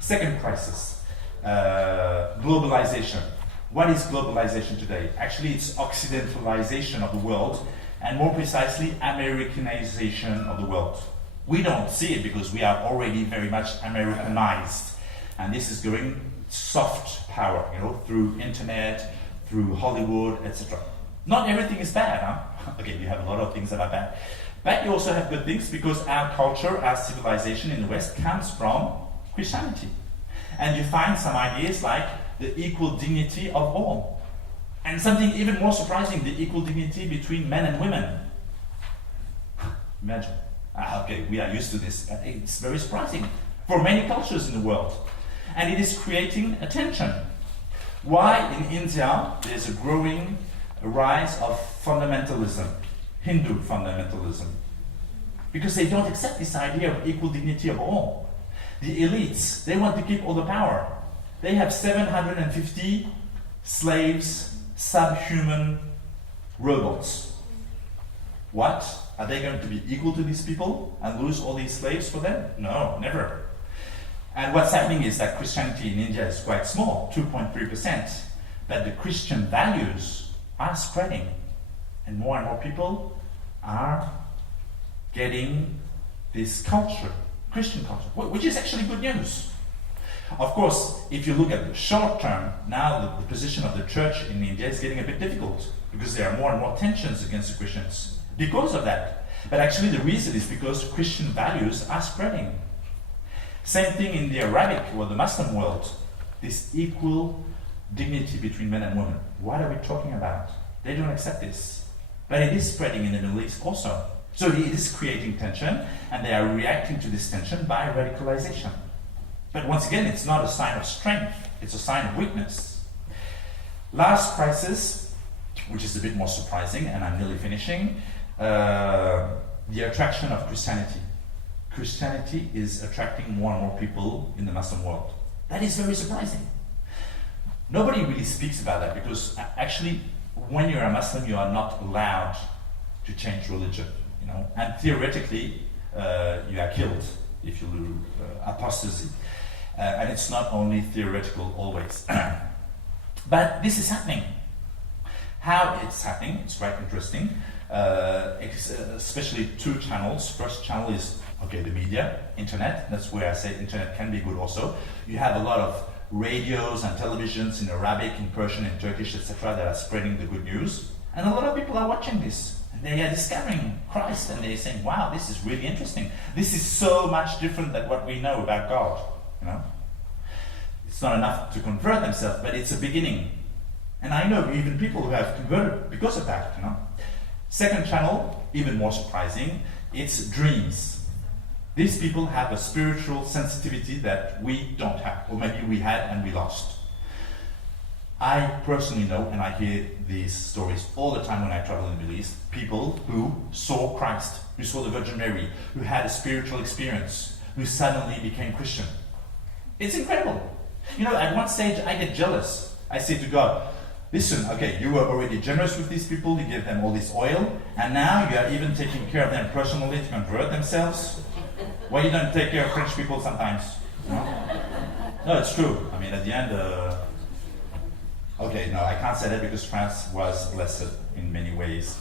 Second crisis, globalization. What is globalization today? Actually, it's occidentalization of the world, and more precisely, Americanization of the world. We don't see it because we are already very much Americanized. And this is going soft power, through internet, through Hollywood, etc. Not everything is bad, Okay, you have a lot of things that are bad. But you also have good things because our culture, our civilization in the West comes from Christianity. And you find some ideas like the equal dignity of all. And something even more surprising, the equal dignity between men and women. Imagine. Okay, we are used to this. It's very surprising for many cultures in the world. And it is creating a tension. Why in India there's a growing rise of fundamentalism, Hindu fundamentalism? Because they don't accept this idea of equal dignity of all. The elites, they want to keep all the power. They have 750 slaves, subhuman robots. What? Are they going to be equal to these people and lose all these slaves for them? No, never. And what's happening is that Christianity in India is quite small, 2.3%, but the Christian values are spreading, and more people are getting this culture, Christian culture, which is actually good news. Of course, if you look at the short term, now the position of the church in India is getting a bit difficult because there are more and more tensions against the Christians because of that. But actually the reason is because Christian values are spreading. Same thing in the Arabic or the Muslim world, this equal dignity between men and women. What are we talking about? They don't accept this. But it is spreading in the Middle East also. So it is creating tension, and they are reacting to this tension by radicalization. But once again, it's not a sign of strength, it's a sign of weakness. Last crisis, which is a bit more surprising, and I'm nearly finishing, the attraction of Christianity. Christianity is attracting more and more people in the Muslim world. That is very surprising. Nobody really speaks about that because actually, when you're a Muslim, you are not allowed to change religion, and theoretically, you are killed if you do apostasy. And it's not only theoretical always. But this is happening. How it's happening, it's quite interesting. Especially two channels. First channel is, the media, internet. That's where I say internet can be good also. You have a lot of radios and televisions in Arabic, in Persian, in Turkish, etc. that are spreading the good news. And a lot of people are watching this. And they are discovering Christ and they're saying, wow, this is really interesting. This is so much different than what we know about God. It's not enough to convert themselves, but it's a beginning. And I know even people who have converted because of that. Second channel, even more surprising, it's dreams. These people have a spiritual sensitivity that we don't have, or maybe we had and we lost. I personally know, and I hear these stories all the time when I travel in the Middle East, people who saw Christ, who saw the Virgin Mary, who had a spiritual experience, who suddenly became Christian. It's incredible. At one stage I get jealous. I say to God, listen, you were already generous with these people, you gave them all this oil, and now you are even taking care of them personally to convert themselves. Why you don't take care of French people sometimes? No, it's true. At the end, I can't say that because France was blessed in many ways.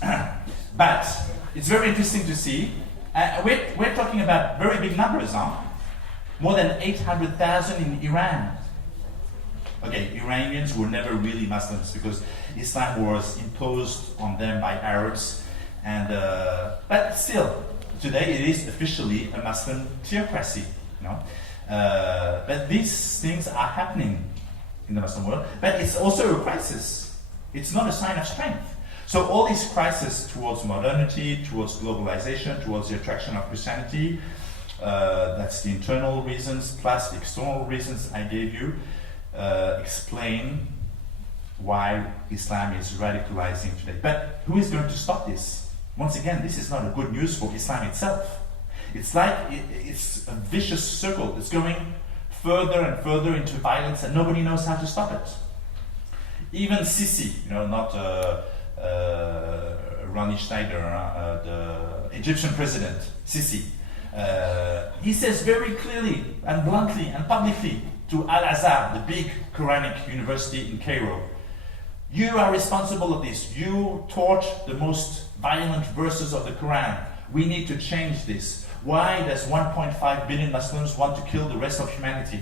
But it's very interesting to see. We're talking about very big numbers, More than 800,000 in Iran. Iranians were never really Muslims because Islam was imposed on them by Arabs, but still, today it is officially a Muslim theocracy. But these things are happening in the Muslim world, but it's also a crisis. It's not a sign of strength. So all these crises towards modernity, towards globalization, towards the attraction of Christianity, that's the internal reasons, plus the external reasons I gave you, explain why Islam is radicalizing today. But who is going to stop this? Once again, this is not a good news for Islam itself. It's like it's a vicious circle. It's going further and further into violence and nobody knows how to stop it. Even Sisi, not Ronnie Schneider, the Egyptian president, Sisi, he says very clearly and bluntly and publicly to Al-Azhar, the big Quranic university in Cairo, you are responsible of this. You taught the most violent verses of the Quran. We need to change this. Why does 1.5 billion Muslims want to kill the rest of humanity?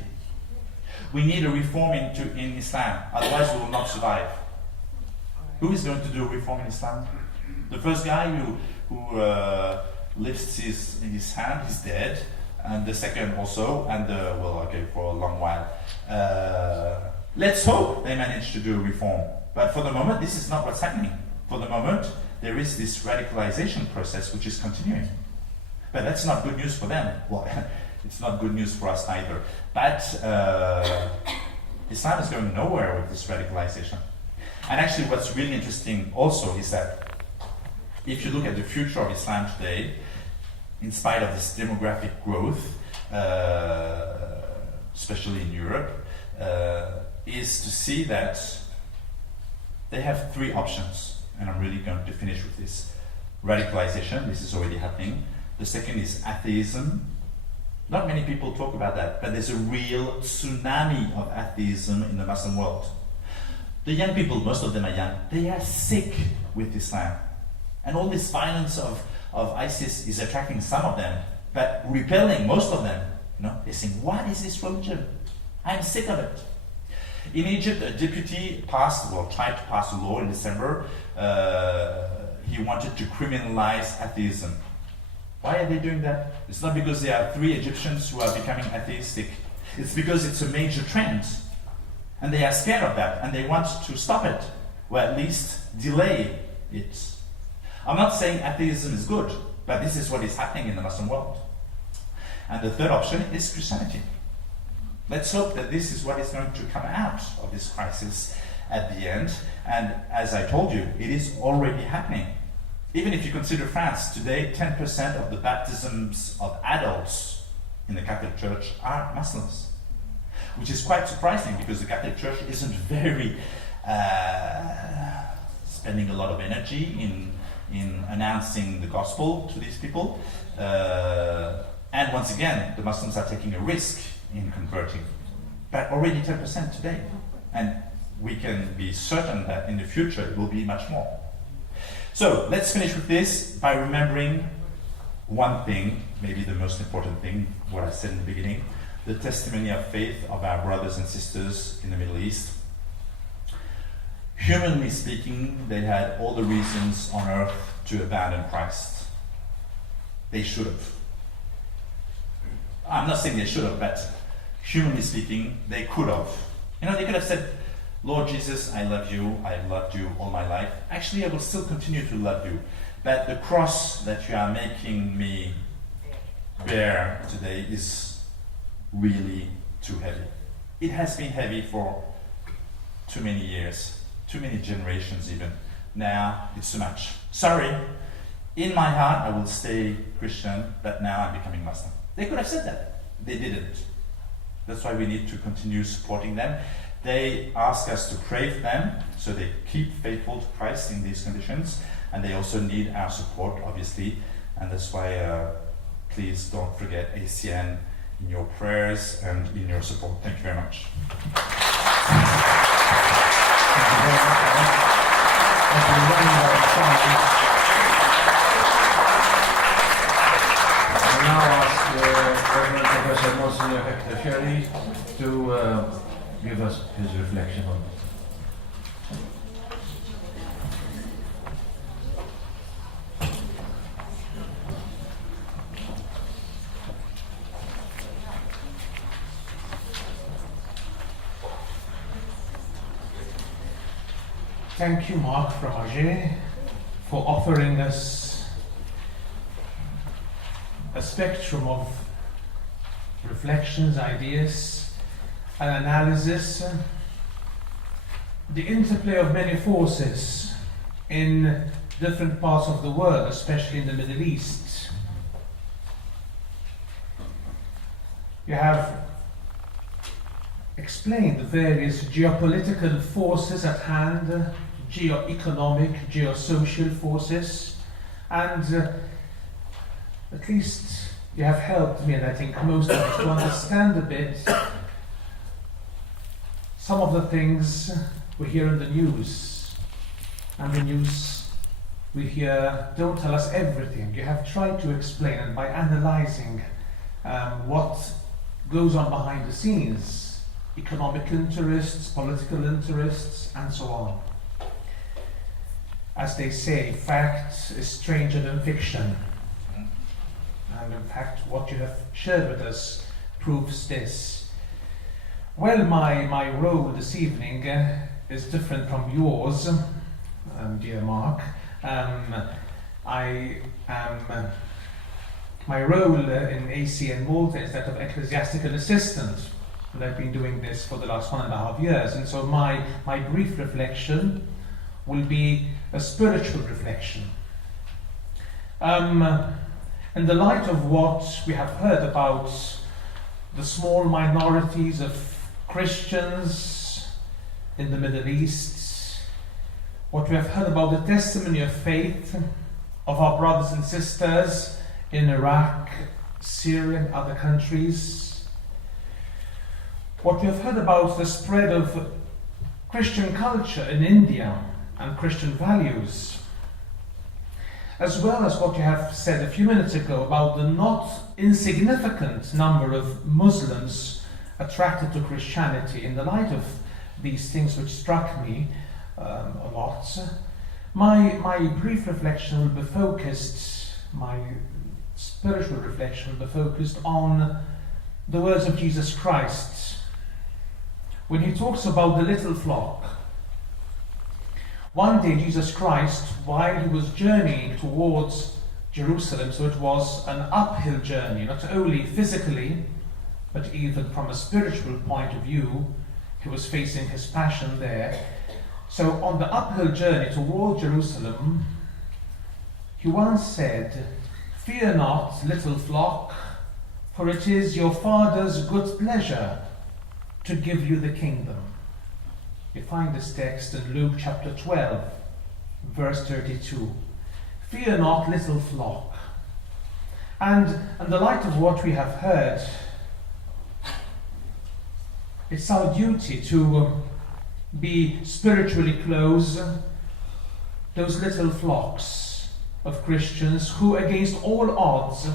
We need a reform in Islam, otherwise we will not survive. Who is going to do a reform in Islam? The first guy who lifts his hand is dead, and the second also, and for a long while. Let's hope they manage to do a reform. But for the moment, this is not what's happening. For the moment, there is this radicalization process which is continuing. But that's not good news for them. Well, it's not good news for us either. But Islam is going nowhere with this radicalization. And actually what's really interesting also is that if you look at the future of Islam today, in spite of this demographic growth, especially in Europe, is to see that they have three options. And I'm really going to finish with this. radicalization. This is already happening. The second is atheism. Not many people talk about that, but there's a real tsunami of atheism in the Muslim world. The young people, most of them are young, they are sick with Islam. And all this violence of ISIS is attracting some of them, but repelling most of them. They're saying, what is this religion? I'm sick of it. In Egypt, a deputy tried to pass a law in December. He wanted to criminalize atheism. Why are they doing that? It's not because there are 3 Egyptians who are becoming atheistic. It's because it's a major trend. And they are scared of that, and they want to stop it, or at least delay it. I'm not saying atheism is good, but this is what is happening in the Muslim world. And the third option is Christianity. Let's hope that this is what is going to come out of this crisis at the end. And as I told you, it is already happening. Even if you consider France, today 10% of the baptisms of adults in the Catholic Church are Muslims. Which is quite surprising because the Catholic Church isn't very spending a lot of energy in announcing the gospel to these people. And once again, the Muslims are taking a risk in converting. But already 10% today. And we can be certain that in the future it will be much more. So let's finish with this by remembering one thing, maybe the most important thing, what I said in the beginning, the testimony of faith of our brothers and sisters in the Middle East. Humanly speaking, they had all the reasons on earth to abandon Christ. They should have. I'm not saying they should have, but humanly speaking, they could have. They could have said, Lord Jesus, I love you. I've loved you all my life. Actually, I will still continue to love you. But the cross that you are making me bear today is really too heavy. It has been heavy for too many years, too many generations even. Now it's too much. Sorry, in my heart I will stay Christian, but now I'm becoming Muslim. They could have said that. They didn't. That's why we need to continue supporting them. They ask us to pray for them so they keep faithful to Christ in these conditions, and they also need our support, obviously, and that's why please don't forget ACN in your prayers and in your support. Thank you very much. I now ask Reverend Professor Monsignor Hector Sherry to give us his reflection on it. Thank you, Marc Fromager, for offering us a spectrum of reflections, ideas, and analysis. The interplay of many forces in different parts of the world, especially in the Middle East. You have explained the various geopolitical forces at hand, geo-economic, geo-social forces, and at least you have helped me, and I think most of us, to understand a bit some of the things we hear in the news. And the news we hear don't tell us everything. You have tried to explain, and by analyzing what goes on behind the scenes, economic interests, political interests, and so on. As they say, fact is stranger than fiction. And in fact, what you have shared with us proves this. Well, my role this evening is different from yours, dear Marc. My role in ACN Malta is that of ecclesiastical assistant. And I've been doing this for the last 1.5 years. And so my brief reflection will be a spiritual reflection. In the light of what we have heard about the small minorities of Christians in the Middle East, what we have heard about the testimony of faith of our brothers and sisters in Iraq, Syria, and other countries. What we have heard about the spread of Christian culture in India and Christian values, as well as what you have said a few minutes ago about the not insignificant number of Muslims attracted to Christianity. In the light of these things which struck me a lot, my brief reflection will be focused, my spiritual reflection will be focused on the words of Jesus Christ when he talks about the little flock. One day Jesus Christ, while he was journeying towards Jerusalem, so it was an uphill journey, not only physically, but even from a spiritual point of view, he was facing his passion there. So on the uphill journey toward Jerusalem, he once said, "Fear not, little flock, for it is your Father's good pleasure to give you the kingdom." You find this text in Luke chapter 12, verse 32. Fear not, little flock. And in the light of what we have heard, it's our duty to be spiritually close, those little flocks of Christians who, against all odds,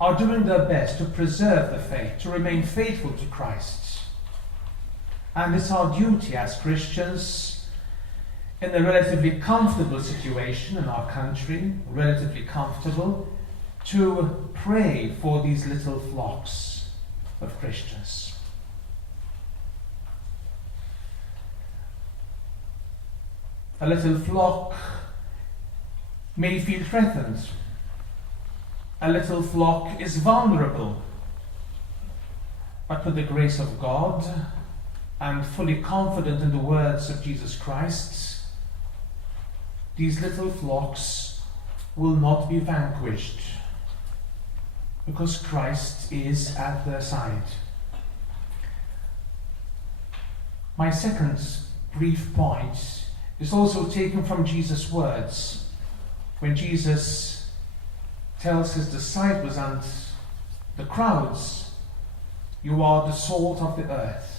are doing their best to preserve the faith, to remain faithful to Christ. And it's our duty as Christians, in a relatively comfortable situation in our country, relatively comfortable, to pray for these little flocks of Christians. A little flock may feel threatened. A little flock is vulnerable. But with the grace of God, and fully confident in the words of Jesus Christ, these little flocks will not be vanquished, because Christ is at their side. My second brief point is also taken from Jesus' words, when Jesus tells his disciples and the crowds, "You are the salt of the earth."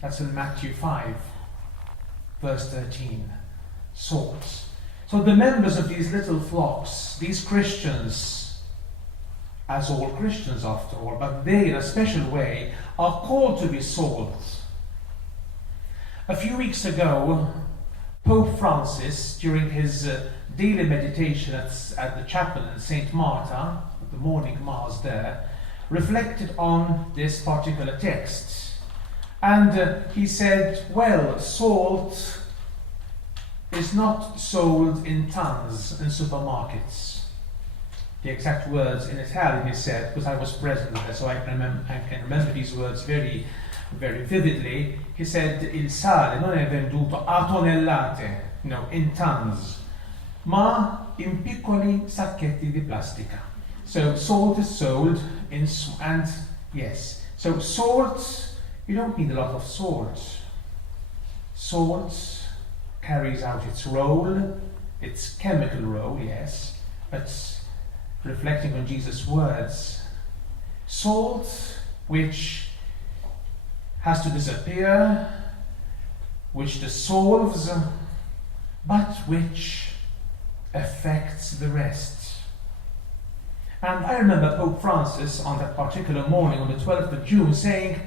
That's in Matthew 5, verse 13. Salt. So the members of these little flocks, these Christians, as all Christians after all, but they in a special way are called to be salt. A few weeks ago, Pope Francis, during his daily meditation at the chapel in St. Martha, the morning mass there, reflected on this particular text. And he said, well, salt is not sold in tons in supermarkets. The exact words in Italian he said, because I was present there, so I can remember these words very, very vividly. He said, "Il sale non è venduto a tonnellate, in tons, ma in piccoli sacchetti di plastica." So salt is sold in, and yes, so salt, you don't need a lot of salt. Salt carries out its role, its chemical role, yes, but reflecting on Jesus' words, salt which has to disappear, which dissolves, but which affects the rest. And I remember Pope Francis on that particular morning, on the 12th of June, saying,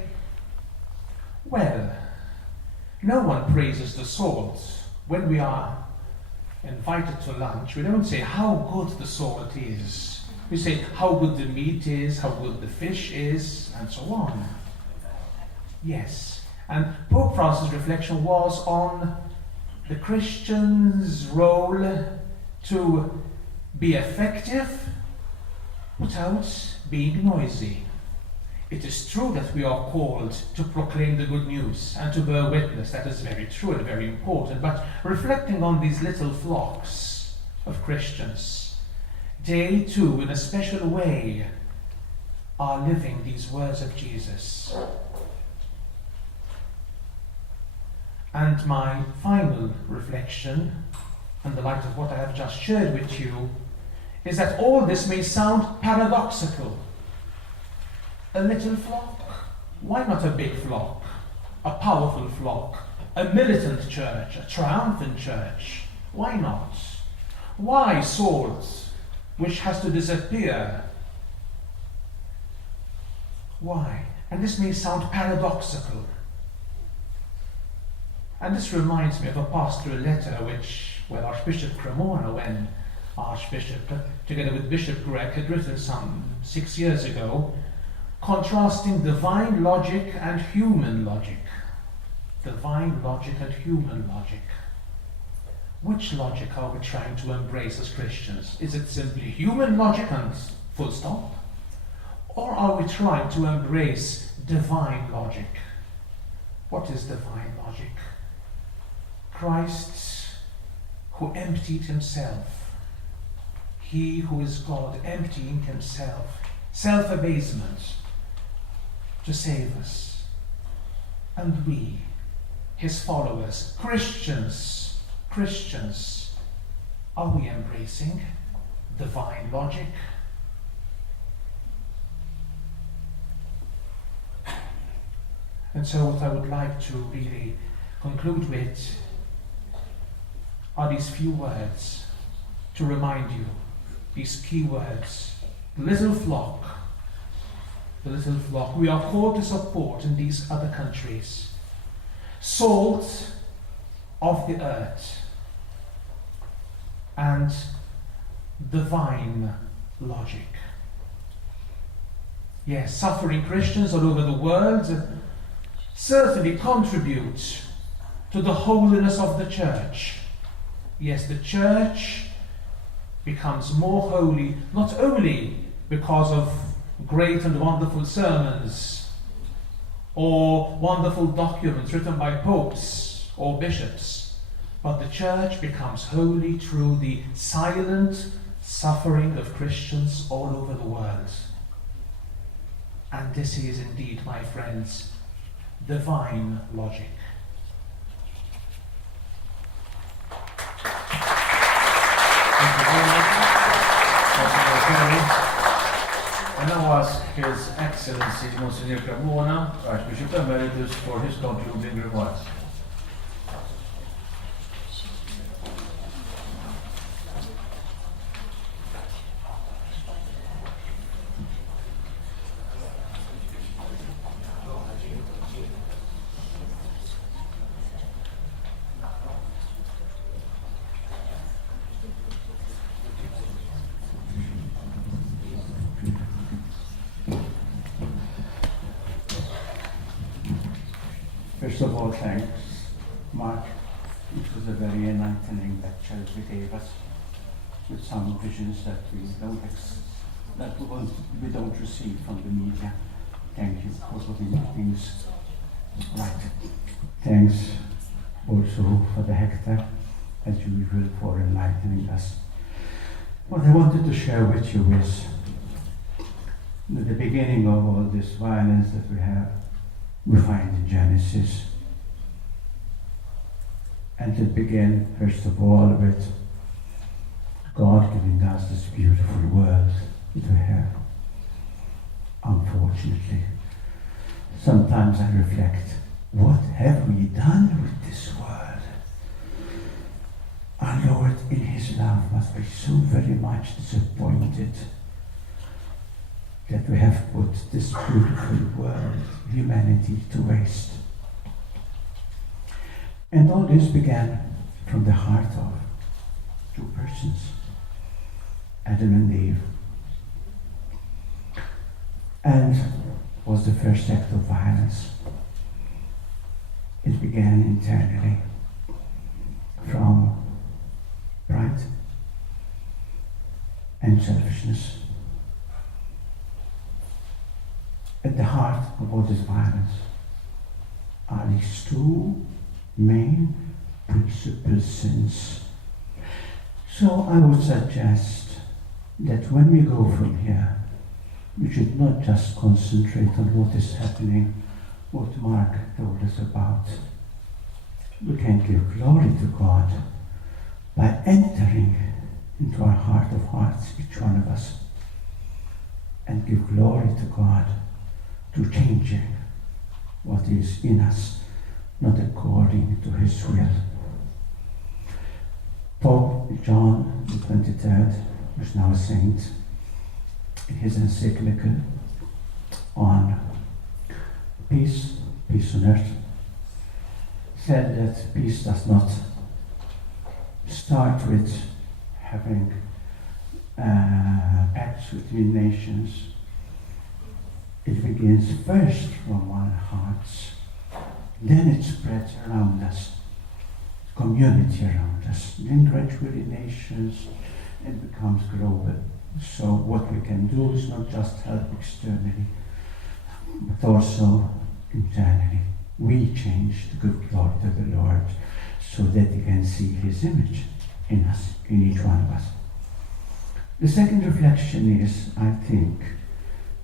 well, no one praises the salt. When we are invited to lunch, we don't say how good the salt is. We say how good the meat is, how good the fish is, and so on. Yes. And Pope Francis' reflection was on the Christian's role to be effective without being noisy. It is true that we are called to proclaim the good news and to bear witness. That is very true and very important. But reflecting on these little flocks of Christians, they too, in a special way, are living these words of Jesus. And my final reflection, in the light of what I have just shared with you, is that all this may sound paradoxical. A little flock? Why not a big flock? A powerful flock? A militant church? A triumphant church? Why not? Why salt, which has to disappear? Why? And this may sound paradoxical. And this reminds me of a pastoral letter where Archbishop Cremona, when Archbishop, together with Bishop Gregg, had written some 6 years ago, contrasting divine logic and human logic. Divine logic and human logic. Which logic are we trying to embrace as Christians? Is it simply human logic and full stop? Or are we trying to embrace divine logic? What is divine logic? Christ, who emptied himself. He who is God, emptying himself, self-abasement, to save us. And we, his followers, Christians, are we embracing divine logic? And so what I would like to really conclude with are these few words to remind you, these key words. The little flock, we are called to support in these other countries. Salt of the earth and divine logic. Yes, suffering Christians all over the world certainly contribute to the holiness of the church. Yes, the church becomes more holy not only because of great and wonderful sermons or wonderful documents written by popes or bishops, but the church becomes holy through the silent suffering of Christians all over the world. And this is indeed, my friends, divine logic. Thank you very much. I now ask His Excellency Monsignor Cremona, Archbishop Emeritus, for his concluding remarks. First of all, thanks, Mark. It was a very enlightening lecture you gave us, with some visions that we don't receive from the media. Thank you for putting things right. Thanks also for the Hector, as usual, for enlightening us. What I wanted to share with you is that the beginning of all this violence that we find in Genesis. And it began, first of all, with God giving us this beautiful world that we have. Unfortunately, sometimes I reflect, what have we done with this world? Our Lord, in his love, must be so very much disappointed that we have put this beautiful world, humanity, to waste. And all this began from the heart of two persons, Adam and Eve, and was the first act of violence. It began internally from pride and selfishness. At the heart of all this violence are these two main principal sins. So I would suggest that when we go from here, we should not just concentrate on what is happening, what Mark told us about. We can give glory to God by entering into our heart of hearts, each one of us, and give glory to God to changing what is in us, not according to his will. Pope John the 23rd, who is now a saint, in his encyclical on peace on earth, said that peace does not start with having pacts between nations. It begins first from our hearts, then it spreads around us, community around us, then gradually nations, and becomes global. So what we can do is not just help externally, but also internally. We change to give glory to the Lord so that He can see His image in us, in each one of us. The second reflection is, I think,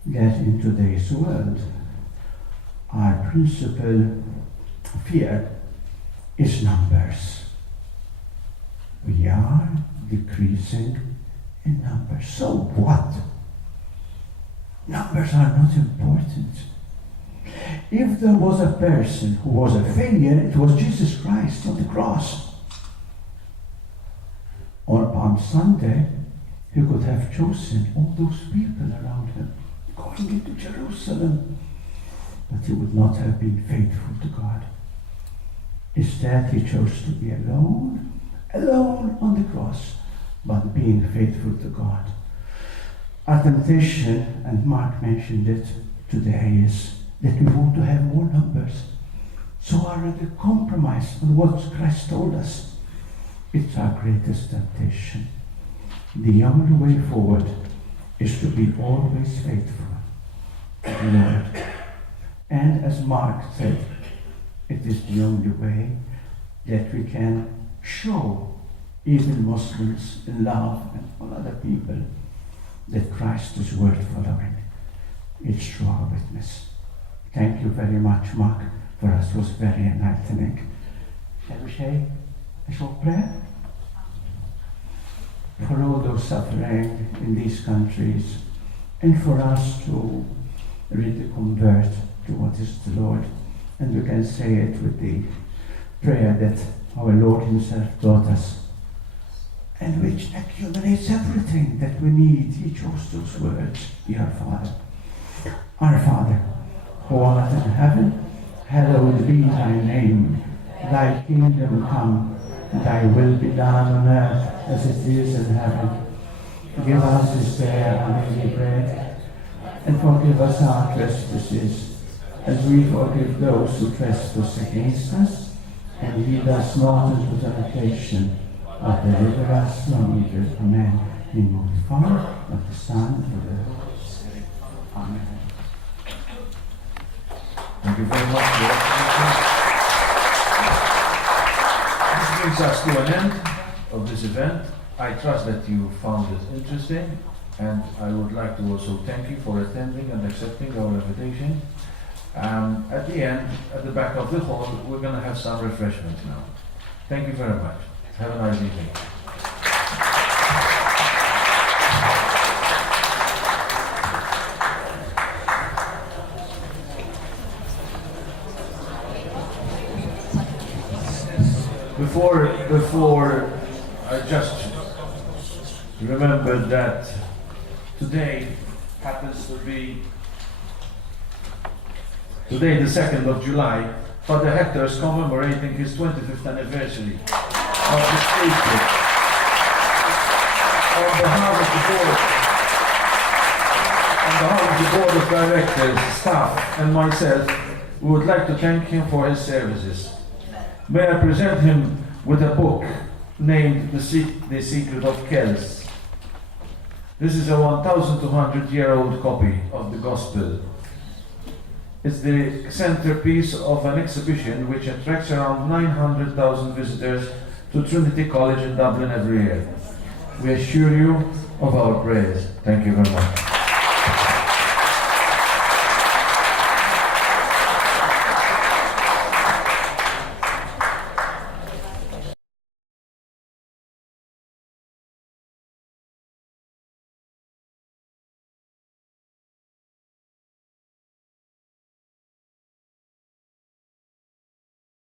that in today's world, our principal fear is numbers. We are decreasing in numbers. So what? Numbers are not important. If there was a person who was a failure, it was Jesus Christ on the cross. On Palm Sunday, He could have chosen all those people around Him going into Jerusalem, but He would not have been faithful to God. Instead, He chose to be alone on the cross, but being faithful to God. Our temptation, and Mark mentioned it today, is that we want to have more numbers. So I rather compromise on what Christ told us. It's our greatest temptation. The only way forward is to be always faithful to the Lord. And as Mark said, it is the only way that we can show even Muslims in love and all other people that Christ is worth following. It's through our witness. Thank you very much, Mark. For us, it was very enlightening. Shall we say a short prayer? For all those suffering in these countries, and for us to really convert to what is the Lord. And we can say it with the prayer that our Lord Himself taught us, and which accumulates everything that we need. He chose those words, Dear Father. Our Father, who art in heaven, hallowed be thy name. Thy kingdom come, thy will be done on earth as it is in heaven. Give us this day our daily bread, and forgive us our trespasses, as we forgive those who trespass against us. And lead us not into temptation, but deliver us from evil. Amen. In the name of the Father, of the Son, and of the Holy Spirit. Amen. Thank you very much. This brings us to an end of this event. I trust that you found it interesting, and I would like to also thank you for attending and accepting our invitation. At the end, at the back of the hall, we're going to have some refreshments now. Thank you very much. Have a nice evening. Before I just remembered that today happens to be today, the 2nd of July, Father Hector is commemorating his 25th anniversary of his priesthood. On behalf of the board of directors, staff, and myself, we would like to thank him for his services. May I present him with a book named The Secret of Kells. This is a 1,200-year-old copy of the Gospel. It's the centerpiece of an exhibition which attracts around 900,000 visitors to Trinity College in Dublin every year. We assure you of our prayers. Thank you very much.